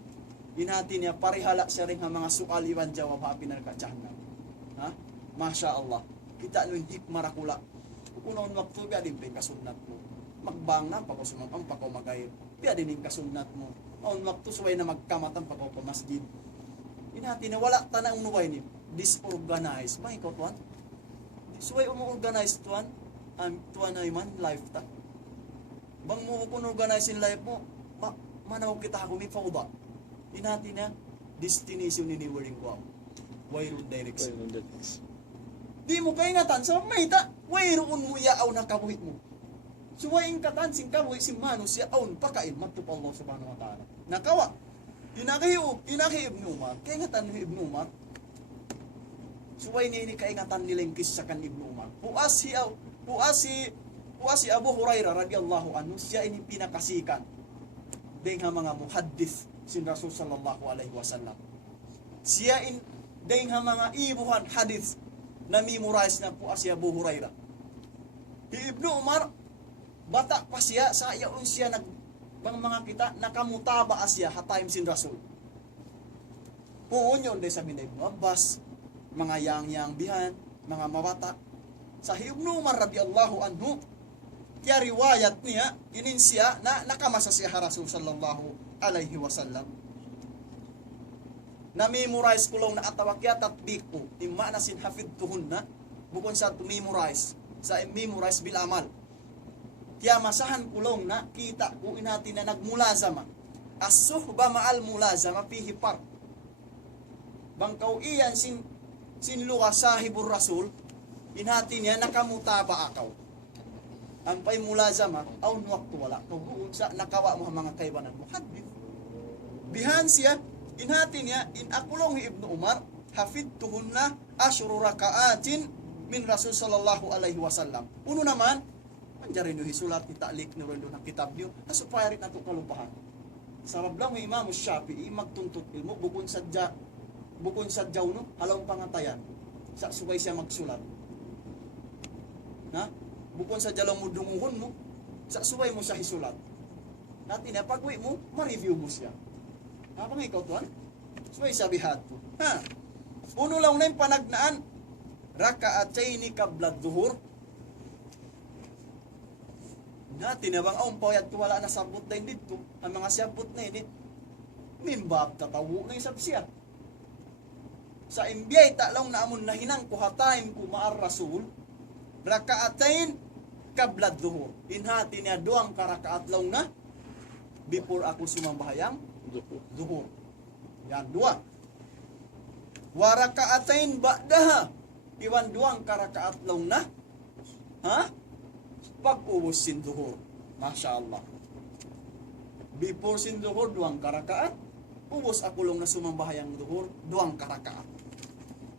inhati niya parihala siya rin ang mga sual iwan jawab hapi na nagkatsahan. Ha? Masya Allah. Kita nung hikmah rakula. Kukunaon waktu, biya din ping kasunat mo. Magbang na, pako sumapang, pako magayib. Biya din yung kasunat mo. Noon waktu, suway na magkamatan, pako pa masjid. Inhati na wala tanang nuway ni disorganized. May ikaw tuwan? Suway umu-organize tuwan, tuwan na iman, life ta. Bang mo kung organize in life mo, manaw kita ako may fauda. Inhati na, destination ni Waring Guam. Wayrun direction. Di mo kayo ngatan, sa mayta, wayroon mo yaaw na kabuhit mo. Suway ingkatan, sing kabuhit si Mano, siya awn, pakain, magtupa Allah subhanahu wa ta'ala. Nakawa, inaki Ibn Umar, kaya ngatan ni Ibn Umar, suway ni kaingatan nila yung kisya kan Ibn Umar. Puas si Abu Hurairah radiyallahu anhu, siya ini pinakasikan. Dahil nga mga muhaddith sin Rasul sallallahu alaihi wasallam. siya in dahil nga mga ibuhan hadith na memorize na po si Abu Hurairah. Ibnu Umar, bata pa siya, sa iyaon siya mga kita, nakamutaba siya hatayim sin Rasul. Puon yun, dahil sabi na Ibnu Abbas, mga yang bihan, mga mabata. Sa Ibnu Umar radiyallahu anhu, kaya riwayat niya, inin siya na nakamasa siya Rasul sallallahu alaihi wasallam. Na-memorize ko lang na atawakya tatbik ko. Imma na sinhafid tuhun na. Bukon sa to-memorize. Sa memorize bil amal. Kaya masahan ko lang na kita ko inati na nagmulazama. As-suhba ma'al mulazama fihi par. Bangkaw iyan sin luka sahibur rasul. Inati niya nakamutaba akaw. Ang pa'y mulazama, aw nuwakto wala. Kung sa nakawa mo mga kaibanan mo. Hadith. Bihan siya. Inhati niya, in akulong ni Ibnu Umar, hafidtuhun na asyuru rakaatin min Rasul sallallahu alaihi wasallam. Uno naman, manjarin nyo hisulat, italik nyo rin doon ang kitab nyo, nasupaya rin nato kalupahan. Sa mablang ni Imam Shafi'i, magtuntut ilmo, bukon sadyaw no, halawang pangatayan, sa subay siya magsulat. Na? Bukon sadyaw lang mo dunguhon mo, sa subay mo siya hisulat. Natin na, pag-uwi mo, ma-review mo siya. Habang ikaw tuan, may sabihat po. Ha? Uno lang na yung panagnaan, raka'atayni kabla dhuhur. Natin na bang pawayat ko wala na sabot na hindi dito. Ang mga sabot na hindi. Mimbab tatawo na yung sabsiya. Sa imbiyay talong na amon na hinang kuhatayin ko maar rasul, raka'atayn kabla dhuhur. Inhati niya doang karakaat lang na before ako sumambahayang duhur. Yan, dua. Warakaatain ba'daha. Iwan duang karakaat lang na. Ha? Pag-uwas sin duhur. Masya Allah. Before sin duhur, duang karakaat. Ubos ako lang na sumambahayang duhur, duang karakaat.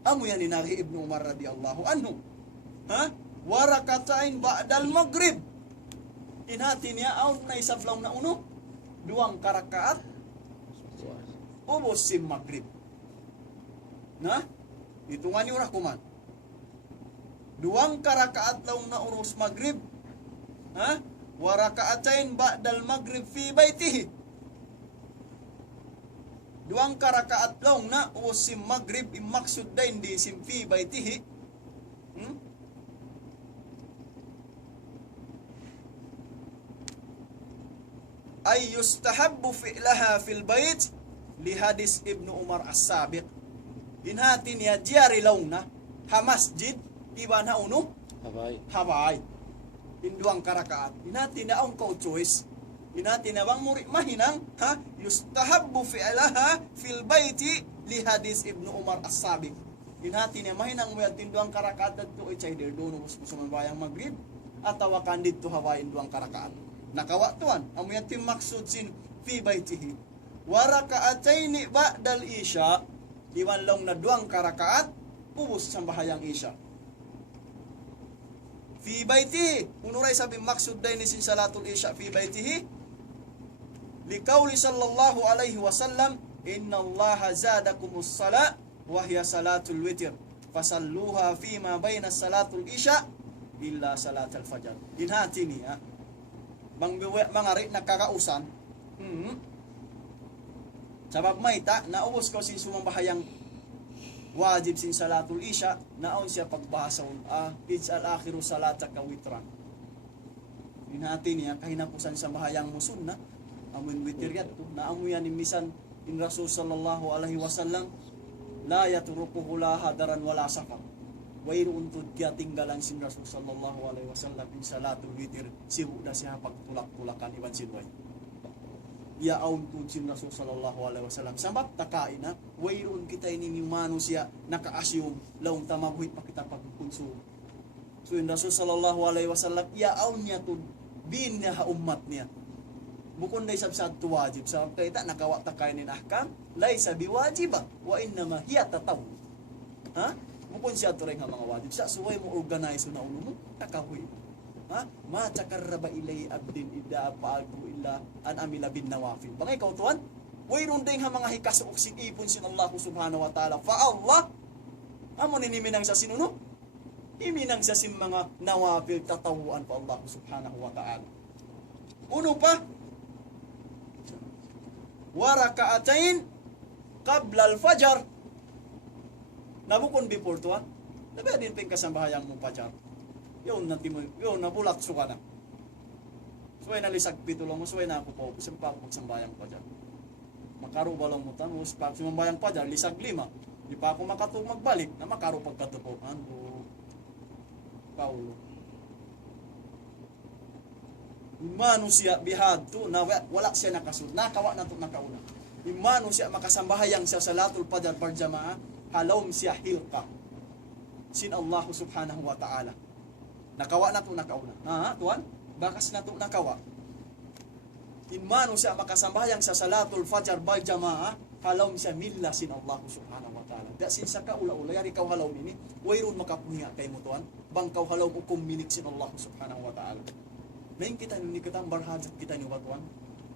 Amo yan ni Nari Ibnu Umar radiyallahu anhu. Ha? Warakaatain ba'dal maghrib. Inhati niya, out na isablaw na uno. Duang karakaat. Ubos si maghrib. Na? Ito nga niyo rakuman. Duang karakaat lang na urus maghrib. Ha? Warakaatain ba'dal maghrib fi baitihi. Duang karakaat lang na urus si maghrib imaksud dain di sim fi baitihi. Ay yustahabbu fi'laha fil bait li hadis Ibnu Umar as-sabiq. Inhati niya jiyari law na hamasjid iban ha uno habay induang karakaat. Inhati na ang choice. Inhati na bang muri mahinang ha yustahabbu fi'laha fil baiti li hadis Ibnu Umar as-sabiq. Inhati niya mahinang mo tinduang karakaat at to ichay der dono musuman bayang maghrib atawa kandid to habay induang karakaat. Nakawa tuan amo yan tim maksud sin fi baitihi. Waraka'ataini ba'dal isya, iwan lang na duang karakaat, ubos sa bahayang isya. Fi baitihi, unuray sabi maksud day ni sin salatul isya fi baitihi, liqauli sallallahu alaihi wasallam, inna allaha zadakumus sala, wahya salatul witir, fasalluha fima bayna salatul isya, illa salatul fajar. Inhati niya, mga rin nakakausan, sabab may naubos ko sin sumambahayang wajib sin salatul isya, naon siya pagbahason, it's al-akhiru salata ka witran. Inhati niya, kahinapusan sa bahayang musun na, amun witir yato, naamuyan ni misan in Rasul sallallahu alaihi wasallam, la yatrukuhu la hadaran wala safar. Wairu untud kya tinggalan sin Rasul sallallahu alaihi wasallam in salatul witir, sihu na siya pagtulak-tulakan iban sinway. Ya aun kun sin Rasul sallallahu alaihi wasallam sabab takain na wayron kita ini mano siya naka-assume laung tamabuhit pa kita pagkonsum. So in Rasul sallallahu alaihi wasallam ya aun niya to bin niya ummat niya. Bukon day sabsat to wajib sabab kita nakawa takain ni ahkam laysa biwajiba wa innama hiya tataw. Ha? Bukon siya to ring mga wajib sa suway mo organize na uno mo nakahuy. Ha? Ma takarraba ilay abdin idda fa'altu illa an amila bin nawafil. Bangay ikaw tuan? Wayron din nga mga hikasok sin ipon sin Allah subhanahu wa ta'ala. Fa Allah, amo niniminang sa sinuno? Iminang sa sin mga nawafil tatawuan pa Allah subhanahu wa ta'ala. Uno pa, wa raka'atain qabla al-fajr. Nabukon before tuan. Nabi din ping kasambahayang mo fajar. Yun nabulat suka na. Suway na lisag pitulo mo, suway na ako po, simpa ako magsambayang fajar. Makaro ba lang mo tamo, pag sumambayang fajar, lisag 5. Di pa ako makatug magbalik, na makaro pagkatupo. Ano? Paulo. Imano siya bihadto na wala siya nakasunod. Nakawa na ito nakauna. Imano siya makasambahayang siya sa Salatul Fajr par jamaah. Halawm siya hilka. Sin Allah subhanahu wa ta'ala. Nakawa na ito nakauna. Ha, tuan? Bakas na ito nakawa. Imano siya makasambahayang sa Salatul Fajr par jamaah. Halawm siya milla sin Allah subhanahu wa ta'ala. Dahil sin sa kaula-ula, yari kaw halawm ini, wayron makapuhinga kay mo tuan. Bang kaw halawm ukum minik sin Allah subhanahu wa ta'ala. Naing kita ni kitang barhajat kita ni watuan.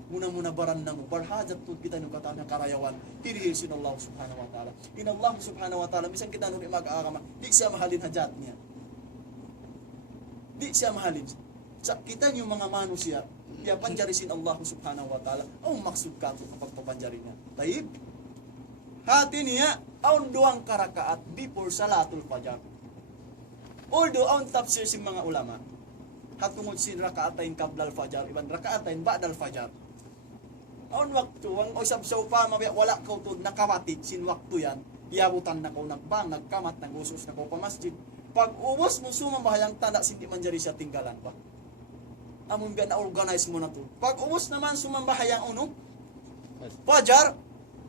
Muna-muna baran na mo, barhajat to kita ni kata ng karayawan. Tirihil sin Allah subhanahu wa ta'ala. In Allah subhanahu wa ta'ala, misang kita nung mag-aakama, di siya mahalin hajat niya. Di siya mahalin. Sa kita niyo mga manusia, ya panjari sin Allah subhanahu wa ta'ala, ang maksud ka ito kapag papanjari niya. Taib, hati niya, ang duwang karakaat before Salatul Fajr. Although, ang tafsir sin mga ulama, hatungod sin rakaatain qabla al-fajr, iban rakaatain ba'da al-fajr. Aun waktu, ang usab-saw pa, wala ko to nakawatid, sin waktu yan, iyabutan na ko nagbang, nagkamat, nagusos na ko pa masjid. Pag ubos mo sumambahayang tanda, hindi man jari siya tinggalan pa. Amon biya na-organize mo na to. Pag ubos naman sumambahayang fajar,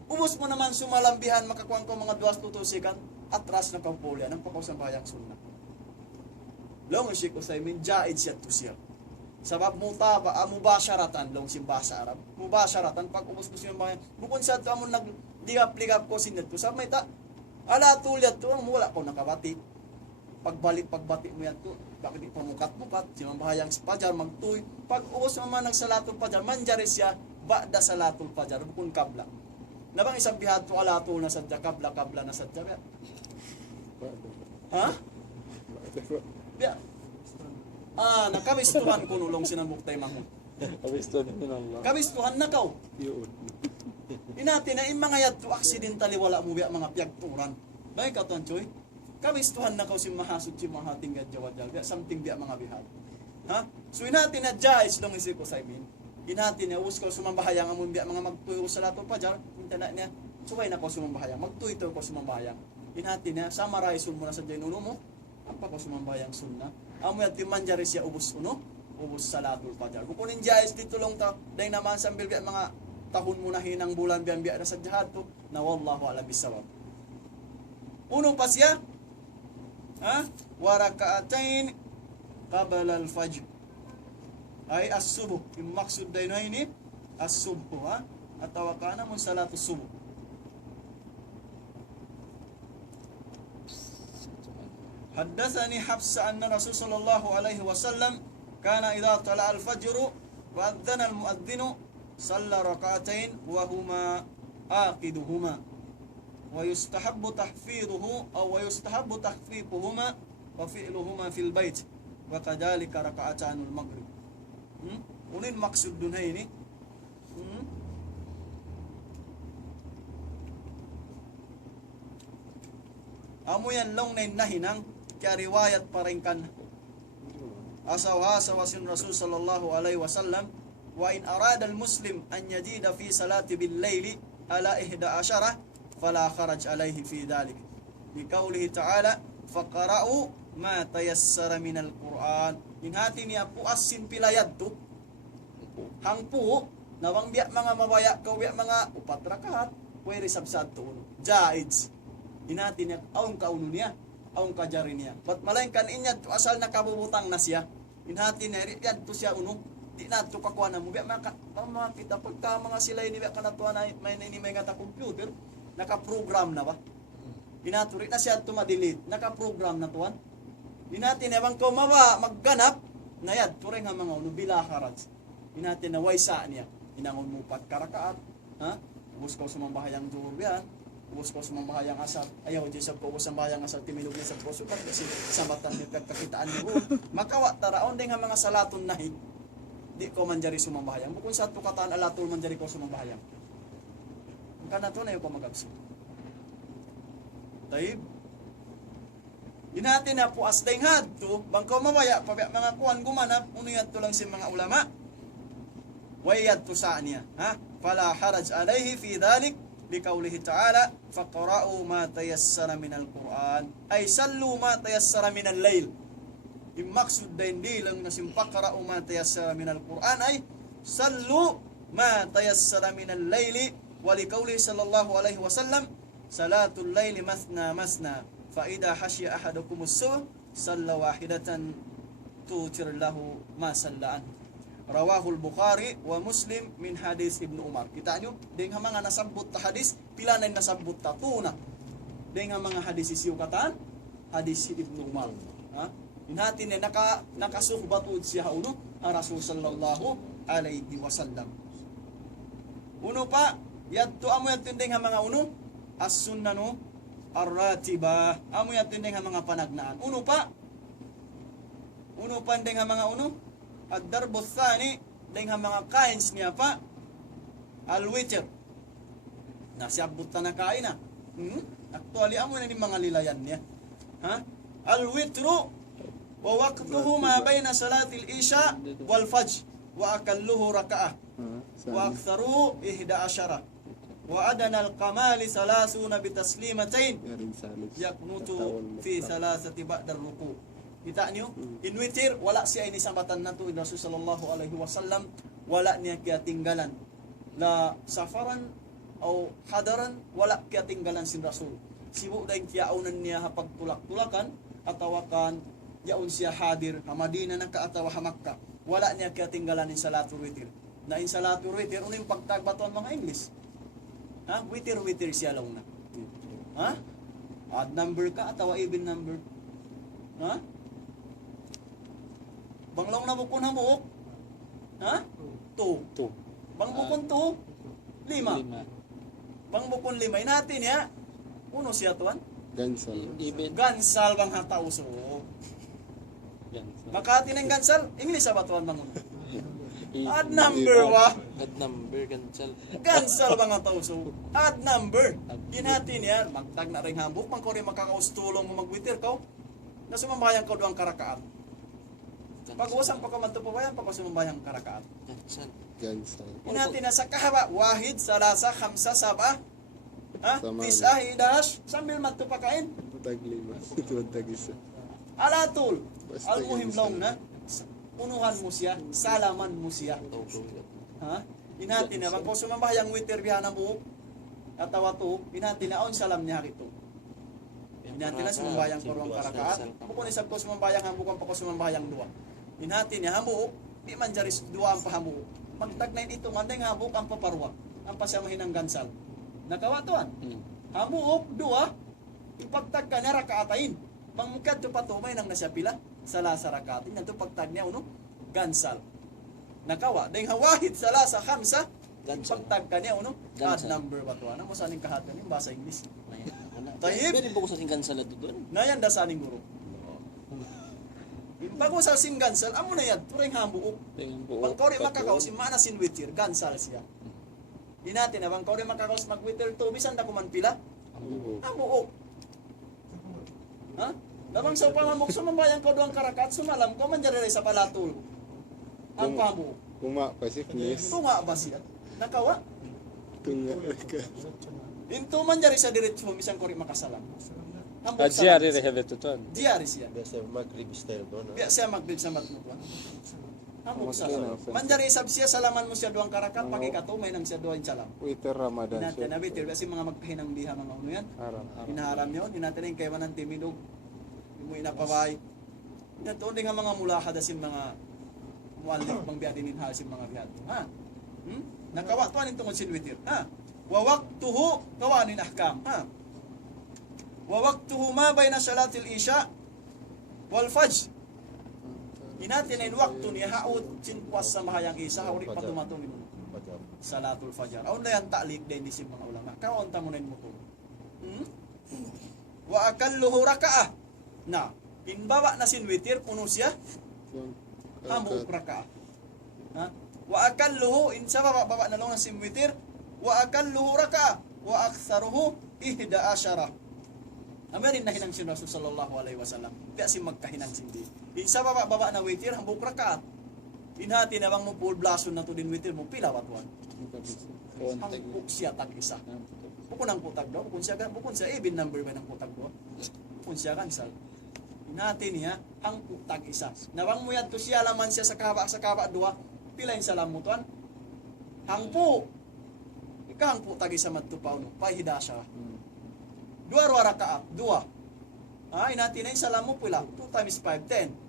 ubos mo naman sumalambihan, makakuha ko mga 2 to 2 second, atras na kampulya, ng pagkasambahayang sunnah. Long Sheikh Usaymin, jaid siya to siya. Sabab mutaba, mubasharatan, long simbasa Arab. Mubasharatan, pag ubos ko siya mga, bukon siya ito, amon nag-digap-ligap ko sinit ko. Sabab may ala tulyat to, ang wala ko nakabati. Pagbati mo yan to, bakit di pamukat-mukat, simambahayang fajar, magtuy. Pag ubos naman ng Salatul Fajr, manjari siya, ba'da Salatul Fajr, bukon kabla. Nabang isang bihad to, ala to na sadya, kabla na sadya. Ha? Biya. Nakabistuhan ko nulong sinamuktay mahon. Kabistuhan din Allah. Kabistuhan na kaw. Yun. Inati na mga yad to accidentally wala mo biya mga piyagturan. Bahay ka to, Choy? Kabistuhan na kaw si mahasud si mga tingad jawadjal. Biya something biya mga bihad. Ha? So inati na jais long isi ko sa imin. Inati na us ko sumambahayang amon biya mga magtuyo sa Salatul Fajr. Hinta na niya. Subay na ko sumambahayang. Magtuyo ko sumambahayang. Inati na summarize mo na sa dinuno mo. Ang pa ko sumambahayang sunnah. Amo yan timanjari siya ubos Salatul Fajr. Kukunin jais dito lang ta, dahil naman sa bilbiya mga tahon mo na hinang bulan biya na sa jihad to, na wallahu alam bisawab. Uno pa siya, warakaatain qabla al-fajr. Ay as-subuh. Yung maksud dahil na ini, as-subuh. At tawakana mo salatul subuh. حدثني حفص أن رسول صلى الله عليه وسلم كان إذا طلع الفجر وأذن المؤذن صلى ركعتين وهما آقدهما ويستحب تخفيفهما وفعلهما في البيت وكذلك ركعتان المغرب. Unin maksud dun ini. Amo yan long na nahinang kaya riwayat pa rin kan asawa sin Rasul sallallahu alaihi wasallam wa in arada al-muslim an yajida fi salati bil-layli ala 11 fala kharaj alaihi fi dhalik bi qawlihi ta'ala faqra'u ma tayassara min al-Qur'an. Inhati niya po asin pilayad to hangpo nawang biya mga mabaya kaw biya mga 4 rakaat pwede sabsad to jaiz. Inati niya, aong kauno niya, aong kajari niya. Ba't malayin kan inyad, asal nakabubutang na siya. Inhati niya, yan to siya uno, di na to kakuha na mo. Biya makita, pagka mga sila inibiya ka na to na may nga ta computer, nakaprogram na ba? Inaturi na siya to madelete, nakaprogram na to. Inati niya, bang kumawa, magganap, na yan, turay nga mga uno, bilaharad. Inati na, waysa niya, inangon mo pat karakaat, ha? Ubus ko sumambahayang duhur yan. Ubus ko sumambahayang asar. Ayaw, di sab ko ubus ang bahayang asar. Timilog ni sa prosukat. Kasi sambatan ni kakitaan ni makawa taraon din nga mga salaton nahi. Di ko man jari sumambahayang. Bukun sa tukataan alatol man jari ko sumambahayang. Ang kanato na yung pamagabsi. Taib. Inati na po asday nga to, bangko mamaya, mga kuwan gumanap, uniyat to lang si mga ulama. Wayad to saan niya. Ha? Fala haraj alayhi fi dhalik, bikaulihi ta'ala, faqra'u ma tayassara minal Qur'an. Ay sallu ma tayassara minal layl. Yung maksud na hindi lang na simpaqra'u ma tayassara minal Qur'an ay sallu ma tayassara minal layli. Walikaulihi sallallahu alaihi wasallam, salatul layli masna masna. فإذا حشي أحدكم السوء صلى واحدة توتر له ما صلى عنه رواه البخاري ومسلم من حديث ابن عمر. Kita nyo, dengan mga nasabot ta hadis, pila na nasabot ta tuna. Dengan mga hadis isiyo katan, hadis ibn Umar. Ha? Inhati na nakasuhbatud siya uno, ang Rasul sallallahu alaihi wasallam. Uno pa, yadto amo yadto dengan mga uno, as-sunnanu ar-ratiba, amo yatin nga mga panagnaan. Uno pa din nga mga uno, ad-darbu thani, din nga mga kains niya pa, al-witr. Nasyabot na kain na. Actually, amo na ni mga lilayan niya. Ha? Al-witru, wa waqtuhu ma bayna salatil isya wal fajr, wa akalluhu raka'ah, wa aktharuhu 11. وأدنى القمال 30 بتسليمتين يقنط في 3 بعد الركوع. Kita nyo, in witir, wala siya inisambatan na to, Rasul sallallahu alaihi wasallam, wala niya kaya tinggalan. Na safaran o hadaran, wala kaya tinggalan si Rasul. Sibu dahil kiyaunan niya pagtulak-tulakan, atawakan, yaon siya hadir, hamadina na ka atawa hamakka. Wala niya kaya tinggalan in salatul witir. Na in salatul witir, ano yung pagtagbatuan mga English? Ha? Witir siya lang na. Ha? Odd number ka atawa even number. Ha? Banglong na bukon hamuk. Ha? 2. Bang bukon 2. 5. Bang bukon 5 natin ya. Uno siya tuan. Gansal bang hatauso. Makati ng gansal, English ba tuan bang? Odd number wa. Odd number, gansal. Gansal mga tauso. Odd number. Ginati niya, magtag na ring hambuk, mangkori makakaustulong mo magwitir ka. Nasumambayang ka doang karakaat. Pag-uwasang pagkamanto pa bayan, papasumambayang karakaat. Gansal. Ginati na sa kahaba, wahid, salasa, khamsa, saba. Ha? Tis'ah, idash, sambil matupakain. Tag 5. Tag 1. Alatul. Al-muhim long na. Unuhan mo siya, salaman mo siya. Ha? Inati na, kung sumambahayang witir biya ng buhok, atawa to, inati na, on salam niya rito. Inati na, sumambayang korong karakaat. Bukon isab ko sumambayang hambukan pa ko sumambayang dua. Inati niya, hambuok, di man jaris dua ang pahambuok. Magtagnayin ito, mandeng hambuk ang paparwa, ang pasamahin ng gansal. Nakawatuan. Hambuok, dua, ipagtag ka niya rakaatain. Pangmukad to patumay nang nasya pila, salasa rakatin, nanto pagtag niya, gansal. Nakawa, dahil hawahid salasa, khamsa, pagtag ka niya, odd number ba to? Ano mo saning kahatan yung basa English? Tahib. Pwede ba ko sa singgansal na doon? Nayan da saning guru. Bago sa sing gansal, amo na yan, turing hambuok. Pangkori makakaw, si mana sin witir, gansal siya. Inati na, pangkori makakaw, mag-witir to, bisan da kuman pila? Hambuok. Ha? Labang sa pamamuk, sumambayang ko doang karakat, sumalam ko, manjari sa palatul. Ang pamo. Kuma pa si Fnes. Tunga ba siya? Nakawa? Tunga. Into manjari sa diretso, misang kori makasalam. Diari rehevet tuan. Diari siya. Biasa maghrib style doon. Biasa maghrib sa matnutuan. Ambok salam. Manjari sab siya, salaman mo siya doang karakat, pagikatumay nang siya doang salam. Witer Ramadan. Natin na bitir, kasi mga magpahinang biha mga uno yan. Inaharam yun, natin yung kayman ng timidog. Yung mo inapabay. Natin nga mga mulahad asin mga mualik pang biya din inhasin mga biya. Ha? Nakawa, tuwan yung tungod sinwitir. Ha? Wawaktuhu, kawanin ahkam. Ha? Wawaktuhu ma bayna salatil isya wal fajr. Inatin ay waktu niya haud sinpuas sa mahayang isa, hawri pa tumatong minuto. salatul fajar. Aun na yan ta'liq din si mga ulama. Kaunta mo na mo to. Wa akalluhu raka'ah. Na, pinbawa na sin witir puno siya hamuk raka'ah. Ha? Wa akalluhu insa baba na lang na sin witir wa akalluhu raka'ah wa aktsaruhu 11. Amerin na hinang si Rasul sallallahu alaihi wasallam. Di si magkahinang sindi. Insa baba na witir hamuk raka'ah. Inhati na bang mo full blason na to din witir mo pila watuan. Ang siya tag isa. Bukun ang putag do, bukun siya even number ba ng putag do. Bukun siya cancel. Inhati niya ang putag isa. Nawang mo yadto siya laman siya sa kaba dua. Pila yung salam mo tuan? Hangpo. Ika hangpo tag isa madtupaw no. Pahida siya. Dua rakaat, dua. Inhati na yung salam mo pila. 2 times 5, 10.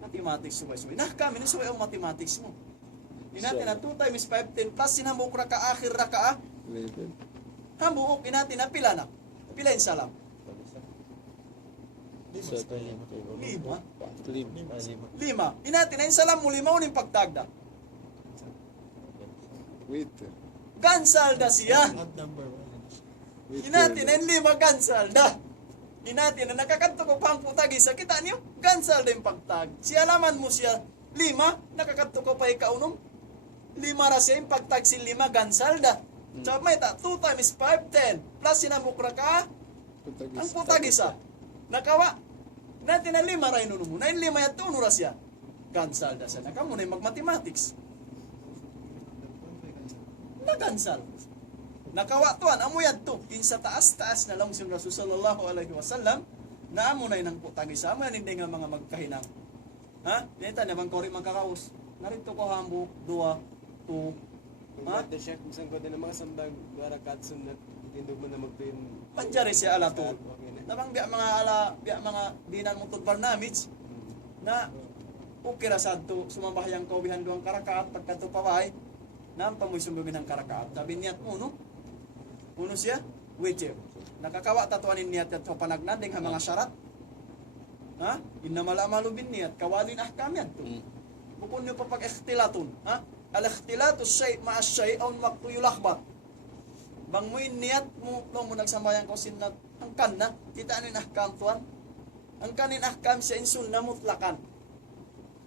Mathematics suway-suway. Kami na suway ang mathematics mo. Inati na 2 times 5, 10 plus sinamuk raka akhir raka. Hambuok inati na pila na. Pila yung salam? 5. Inati na yung salam mo 5 uning pagtagda. Wait. Gansalda siya. Inati na yung 5 gansalda. Inati na nakakanto ko pang putagi sa kita niyo. Gansalda yung pagtag. Siya laman mo siya 5, nakakanto ko pa ikaunom. 5 ra siya yung pagtag si 5 gansalda. So may ta 2 times 5, 10 plus sinamukra ka ang putag isa. Nakawa natin na 5 ra inuno mo. 9 5 yato uno ra siya. Gansalda siya. Nakamunay mag-mathematics. Nagansal. Nakawa tuan amo yadto kinsa taas na lang si Rasul sallallahu alaihi wasallam na amo nay nang putag isa amo hindi nga mga magkahinang. Ha? Neta na bang kori magkakaos. Narito ko hambo 2 2. Ha? Ada siya kung saan ko din ang mga sambag barakat sunat tindog mo na magtuin. Panjari siya ala to. Nabang biya mga binan mo tod barnamits na ukira sadto sumambahayang kaubihan duang karakaat pagkadto paway na pamoy sumugin ng karakaat. Sabi niya no? Uno siya, witcher. Nakakawa tatuanin niyat at panagnan ding mga syarat. Ha? Innamalamalu bin niyat, kawalin ahkam yan. Bukun niyo pa pag-ikhtilatun. Ha? Al-ikhtilatu syai' ma'as syai' aw waqtu yulahbat. Bang mo niyat mo mo nagsambayang ko sinat ang kanna, kita anin ahkam tuan. Ang kanin ahkam siya in sunnah mutlakan.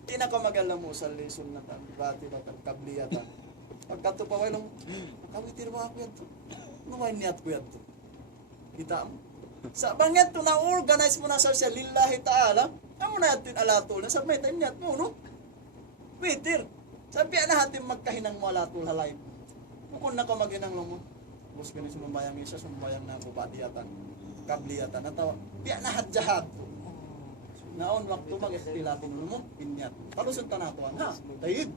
Di na ka magalang mo sa sunnatan, batibatan, kabliyatan. Pagkato pa wailong, kawitir mo ako yan to. Numain niyat ko yan to. Kita mo. Sa bangyan to na-organize mo na sa siya, lillahi ta'ala, amo na yatin alatol na sa may time niyat mo, no? Witir. Sabi na hatin magkahinang mo alatol halay. Bukun na ka maghinang mo. Bus ka na sumambayang isa, sumambayang na ako, batiyatan, kabliyatan, natawa. Biya na hadjahat to. Naon waktu mag-ikhtilatong mo, inyat. Palusot ta natuan, ha? Tayid.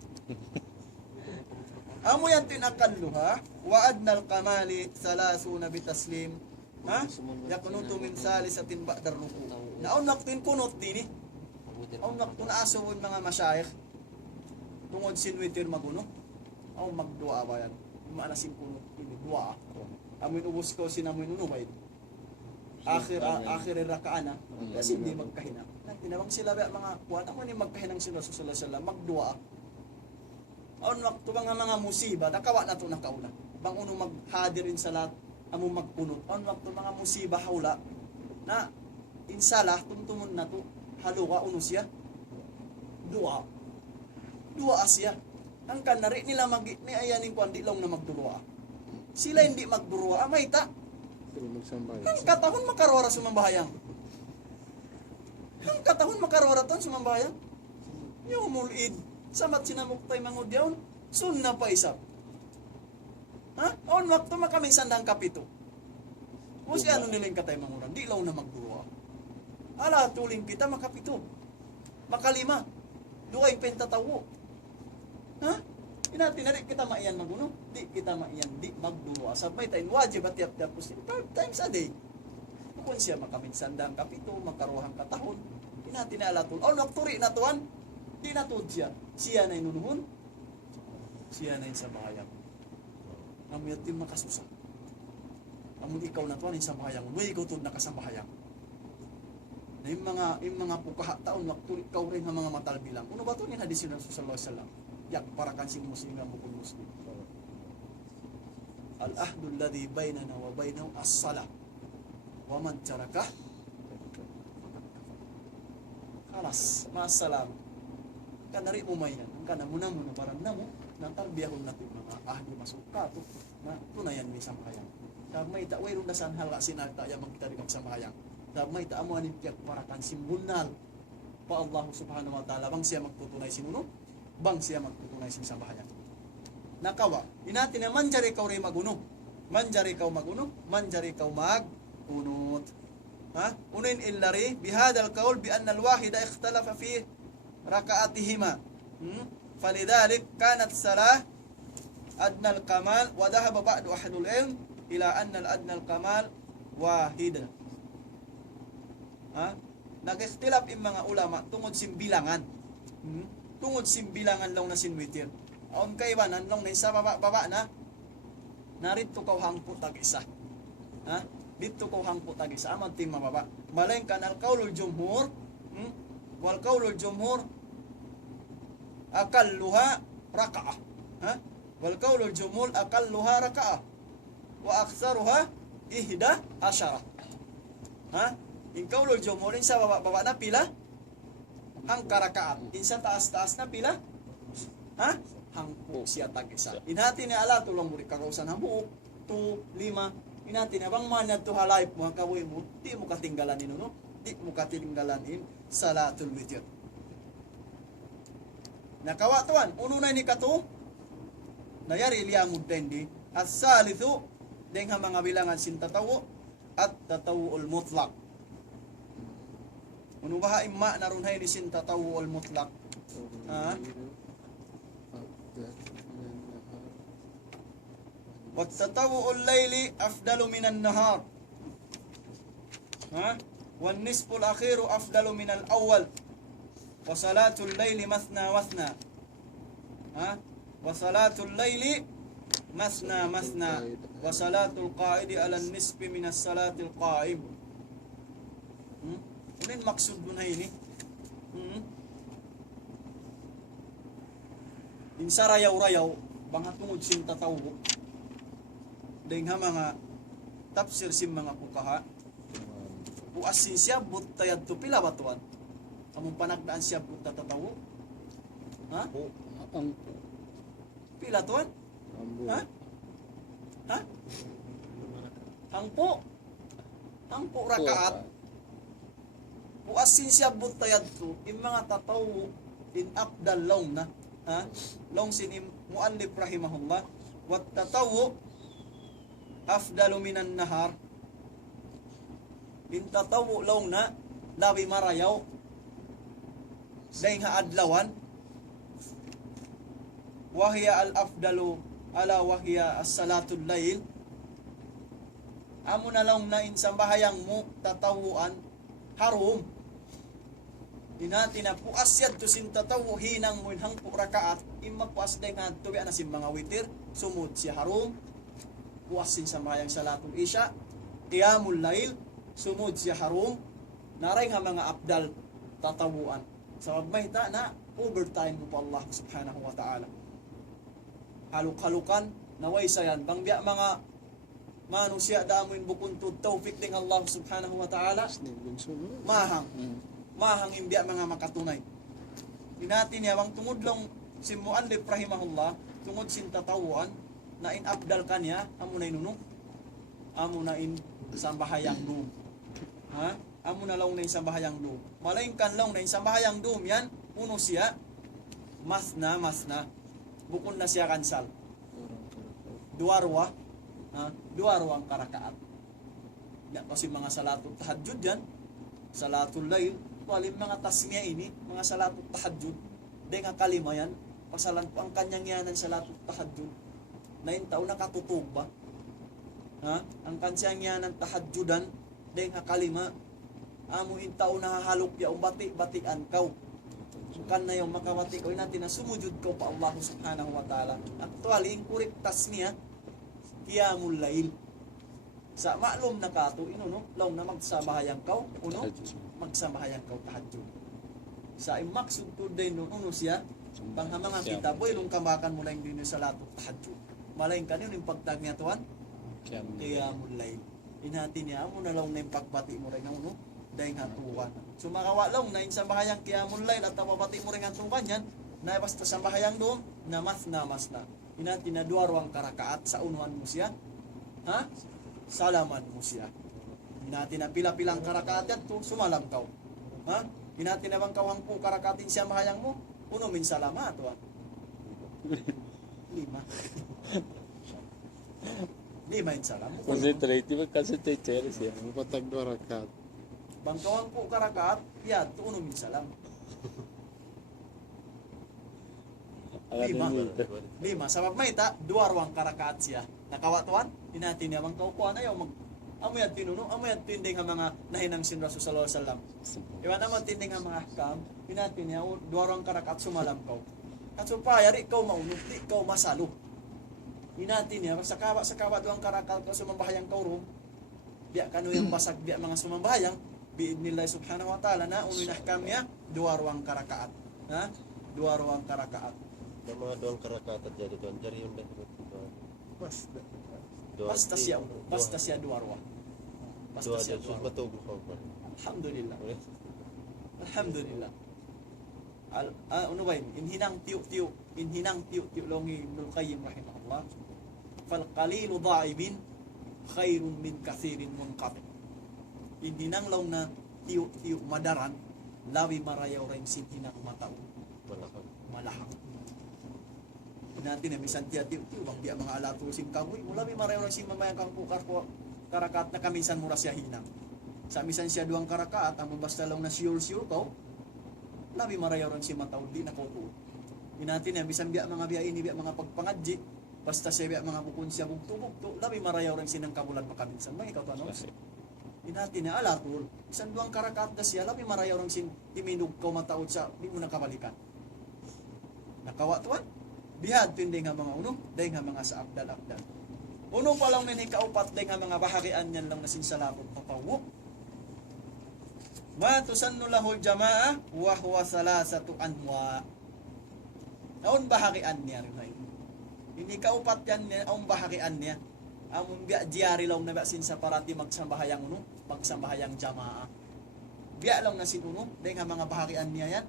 Amo yan tinakalluha, wa adnal kamali salasuna bitaslim, ha? Yakunutu min salisatin ba'dar ruku. Naon waktin kunot dini. Naon waktu na asawon mga masyayikh. Tungod sinwitir maguno. Aw magdua ba yan? Maanasin kunot ini dua. Amin ubos ko sinamoy nunumay. Akhir rakaana kasi hindi magkahina. Tinawag sila mga kuwan mo ni magkahinang sila sallallahu alaihi wasallam magdua. On waktu mga musiba nakawa na to nakauna. Bang uno maghadirin salat amo magpunot. On waktu mga musiba hawla na insalah tumtumon na to haluwa uno siya. Dua siya. Ang kanari nila ni ayaning kuan di lang na magdua. Sila hindi magdua may ta. Ang katahon makarora sumambahayang. Ang katahon makarora ton sumambahayang. Yumul id samat sinamuktay mangudyaw sunna pa isap. Ha? On waktu makaminsan dang kapito. O si ano nilang katay manguran, di law na magdua. Ala tuling kita makapito. Makalima. Duay pentatawo. Ha? Tinari kita maiyan maguno, di kita maiyan di magdua. Sabay tayo wajib at tiap-tiap po 5 times a day. Kung siya makaminsan dang kapito, makaruhang katahon, tinatinaalatul. O nakturi na tuwan, di natud siya. Siya na inunuhon, siya na sa bahayang. Namuyat din makasusa. Amun ikaw na tuwan sa bahayang, may ikaw tun nakasamahayang. Na yung mga pukaha taon, nakturi ikaw rin ang mga matalbilang. Ano ba ito ni hadis ng sallallahu alaihi wasallam? Yak para kansing muslim ang bukod muslim. al-ahdu alladhi bainana wa bainahu as-salah. Wa man tarakah khalas, ma'assalam. Kanari mo mayan, kana muna parang namo na tarbiyahon natin mga ahdi masuk kato na tunayan may sambayang. Sa may ta wayron dasan hala sinagta ya magkita di magsambayang. Sa may ta amo anin tiyak para kan simbunal pa Allah subhanahu wa ta'ala bang siya magtutunay sinuno, bang siya magtutunay sin sambayang. Nakawa, inati na manjari kaw rin maguno. Manjari kaw maguno, manjari kaw magunot. Ha? Unin illari, bihadal kaul bi anna al-wahida ikhtalafa fi raka'atihima. Falidhalik, kanat salah adna al-kamal, wa dhahaba ba'du ahadul ilm, ila anna al-adna al-kamal wahida. Ha? Nag-ikhtilaf yung mga ulama tungod simbilangan. Tungod simbilangan lang na sinwitir. Aon kaibanan lang na isa baba na narito kaw hangpo tag isa. Ha? Dito kaw hangpo tag isa amang ting mababa. Malain kan al qaulul jumhur, wal qaulul jumhur aqalluha raka'ah. Ha? Wal qaulul jumhur aqalluha raka'ah wa aktsaruha 11. Ha? In qaulul jumhur sa baba na pila ang karakaat. Insa taas-taas na pila? Ha? Hangpo siya tag-isa. Inhati ni ala tulong mo rin kakausan hamuk, 2, 5. Inhati na bang manad to halay mo, kawoy mo, di mo katinggalan in, no? Di mo katinggalan in salatul witir. Nakawatuan, uno na ni kato, nayari liyamud tendi, at salithu, deng ha mga bilangan sin tatawo, at tatawul mutlak. Uno baha imma narunhay ni sin tatawul mutlak. Ha? وَالتَّطَوُّعُ اللَّيْلِ أَفْضَلُ مِنَ النَّهَارِ وَالنِّصْفُ الْأَخِيرُ أَفْضَلُ مِنَ الْأَوَّلِ وَصَلَاةُ اللَّيْلِ مَثْنَى مَثْنَى وَصَلَاةُ اللَّيْلِ مَثْنَى مَثْنَى وَصَلَاةُ الْقَائِدِ عَلَى النِّصْفِ مِنَ الصَّلَاةِ الْقَائِمِ. Unin maksud mo na ini. Insa rayaw-rayaw banga tungod sin tatawo deng ha mga tafsir sim mga pukaha buas sin siya but tayad to pila batuan among panagdaan siya but tatawo ha Ang pila tuan ha ha hangpo rakaat buas sin siya but tayad to in mga tatawo in afdal long na ha long sinim muallif rahimahullah wat tatawu afdalu minan nahar in tatawu long na labi marayaw dahil ha adlawan wahya al afdalu ala wahya as salatul layl amo na lang na insambahayang mo tatawuan harum dinati na puas yad to sin tatawu hinang mo hang rakaat imma puas day nga tubi na sim mga witir sumud si harum puas sin sambayang salatul isya qiyamul lail sumud si harum naray nga mga abdal tatawuan sa magmayta na overtime mo pa Allah subhanahu wa ta'ala haluk-halukan naway sayan bangbiya mga manusia damoin bukuntod tawfik ding Allah subhanahu wa ta'ala mahang imbya mga makatunay. Inati niya bang tungod lang si muallif rahimahullah tungod sin tatawuan na in abdal kanya amo na inuno amo na in sambahayang dum. Ha? Amo na lang na in sambahayang dum. Malain kan lang na in sambahayang dum yan uno siya masna bukon na siya kansal. Duarwa ang karakaat. Ya kasi mga salatul tahajjud yan, salatul lail walim mga tasmiya ini, mga salatul tahajjud. Di nga kalima yan, pasalan po ang kanyang yanan salatul tahajjud. 9 taon nakatutog ba? Ha? Ang kanyang yanan tahajjudan, di nga kalima, amo in taon nahahalok ya, bati-batian kaw. Kan na yung makawati ko, natin na sumujud ko pa Allah subhanahu wa ta'ala. Actually, yung kurik tasmiya, qiyamul lail. Sa ma'lum na kato, no? Law na magsamahayang kaw, magsamahayang kaw tahajjud. Sa imaksud to din no siya panghamang kita boy nung kamakan mo lang din sa lato tahajjud. Malain kanino yung pagtag niya tuwan? Kaya mo layl. Inhati niya mo na lang na yung pagbati mo rin ng uno. Dahil hatukan. So makawalaw na yung sa bahayang kaya mo layl at mabati mo rin hatukan yan. Na basta sa bahayang doon, namas na. Inhati na duwarwang karakaat sa unuan mo siya. Ha? Salaman mo siya. Inhati na pila-pilang karakaat yan to, sumalam ka. Ha? Inhati na bang kawang po karakatin siya bahayang mo? Uno min salamat. 5. 5 yung salam. Concentrate, di ba concentrate siya? Patag 2 rakaat. Bangkawang po karakaat, yan, uno min salam. 5. Sabab may ta, duwarwang karakaat siya. Nakawatuan, inatin niya bang kaukuan ayaw amoy at tinuno, amoy at tinding ang mga nahinang sin Rasul sallallahu alaihi wasallam. Iwan naman tinding ang mga hakam, inatin niya, duwarwang karakaat sumalam ka. At supaya, ikaw maunod, ikaw masalo. Inatin niya, sa kawa doang karakal ka sumambahayang kaurum, biya kanu yung basag biya mga sumambahayang, biidnillah subhanahu wa ta'ala na uminahkam niya, duwarwang karakaat. Ha? Duwarwang karakaat. Na mga 2 karakaat at jadi tuan jari yung Basta siya duwarwa. Basta siya duwarwa. Matugo pa ba? Alhamdulillah. Alhamdulillah. Ano ba yun? Inhinang tiyo-tiyo longi Ibnul Qayyim rahimahullah. Fal qalilu da'ibin khairun min kathirin munqati. Inhinang long na tiyo-tiyo madaran, lawi marayaw rin sinhinang matao. Malahang. Natin na misan tiyo-tiyo, wang di mga alatusin kamoy, lawi marayaw rin sin mamayang kang pukar ko karakaat na kaminsan mura siya hinang. Sa misan siya 2 karakaat, ang basta lang na sure ko, labi marayaw rin si matao, di nakutuo. Inatin na, bisan biya mga biya ini, biya mga pagpangadji, basta siya biya mga bukun siya bugto-bugto, labi marayaw rin sinang kabulan makaminsan. May ikaw to ano? Inatin na, alatul, bisan 2 karakaat na siya, labi marayaw rin sin timinog ko mataod siya, di mo nakabalikan. Nakawa tuwan? Bihad tindi nga mga uno, dahil nga mga sa abdal-abdal. Uno pa lang min kaupat, dahil nga mga bahagian yan lang na sinsalapot papawo. Ma tusannu lahul jamaah wa huwa salasatu anwa. Aun bahagian niya rin. Ini kaupat yan niya, aun bahagian niya. Amun biya jiyari lang na biya sinsa parati magsambahayang uno, magsambahayang jamaah. Biya lang na sinuno, dahil nga mga bahagian niya yan.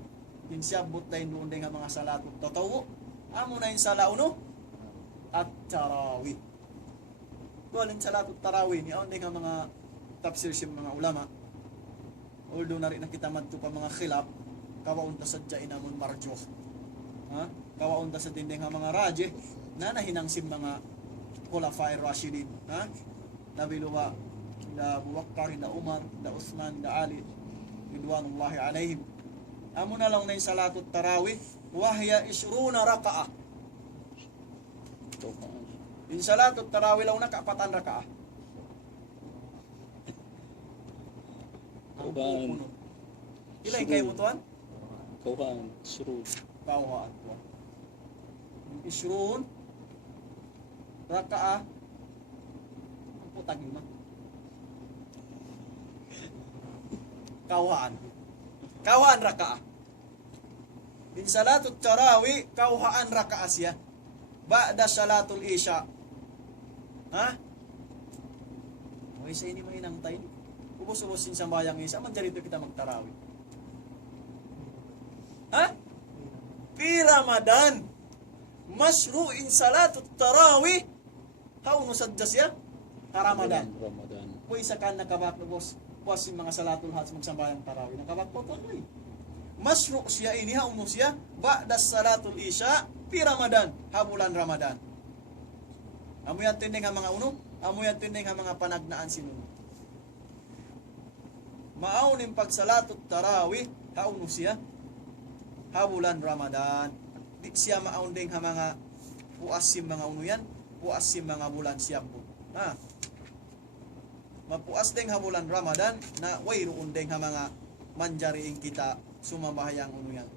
Insyabot dahil doon dahil nga mga salatut tatawo. Amo na yung sala uno at tarawih. Kualin salatut tarawih ni aun dahil nga mga tafsir siya mga ulama. Although na rin nakita madto pa mga khilaf, kawaunta sa dya inamon marjoh. Ha? Kawaunta sa tinding mga raje, na nahinangsim mga khulafa'ir rashidin. Ha? Nabiluwa, na Abu Bakar, na Umar, na Uthman, na Ali, ridwanullahi alaihim. Amo na lang na yung salatut tarawih, wahya 20 raka'ah. Yung salatut tarawih lang na 4 raka'ah. Kauhan. Ilan kayo mo tuwan? Kauhan. Suru. Kauhan tuwan. 20 raka'ah. Ang putag yun. Kauhan. Kauhan raka'ah. In salatul tarawih, kauhaan raka'ah siya. Ba'da salatul isya. Ha? Okay, sa ini mahinang tayo. Ubos-ubosin sa bayang isa, man dyan kita magtarawih. Ha? Pi Ramadan, masru'in salatut tarawih, hauno sadya siya? Ramadan. Kung isa ka nakabak na boss, yung mga salatul hats magsambayang tarawih. Nakabak po ito, masru' siya ini, hauno siya, ba'da salatul isya, pi Ramadan, habulan Ramadan. Amoy at tinding ang mga uno, amoy at tinding ang mga panagnaan sinuno. Maaunin pagsalatut tarawih, hauno siya, habulan Ramadan. Di siya maaunding ha mga puasim mga uno yan, puasim mga bulan siya po. Ha? Mapuas ding ha bulan Ramadan, na wayroon ding ha mga manjariing kita sumabahayang uno yan.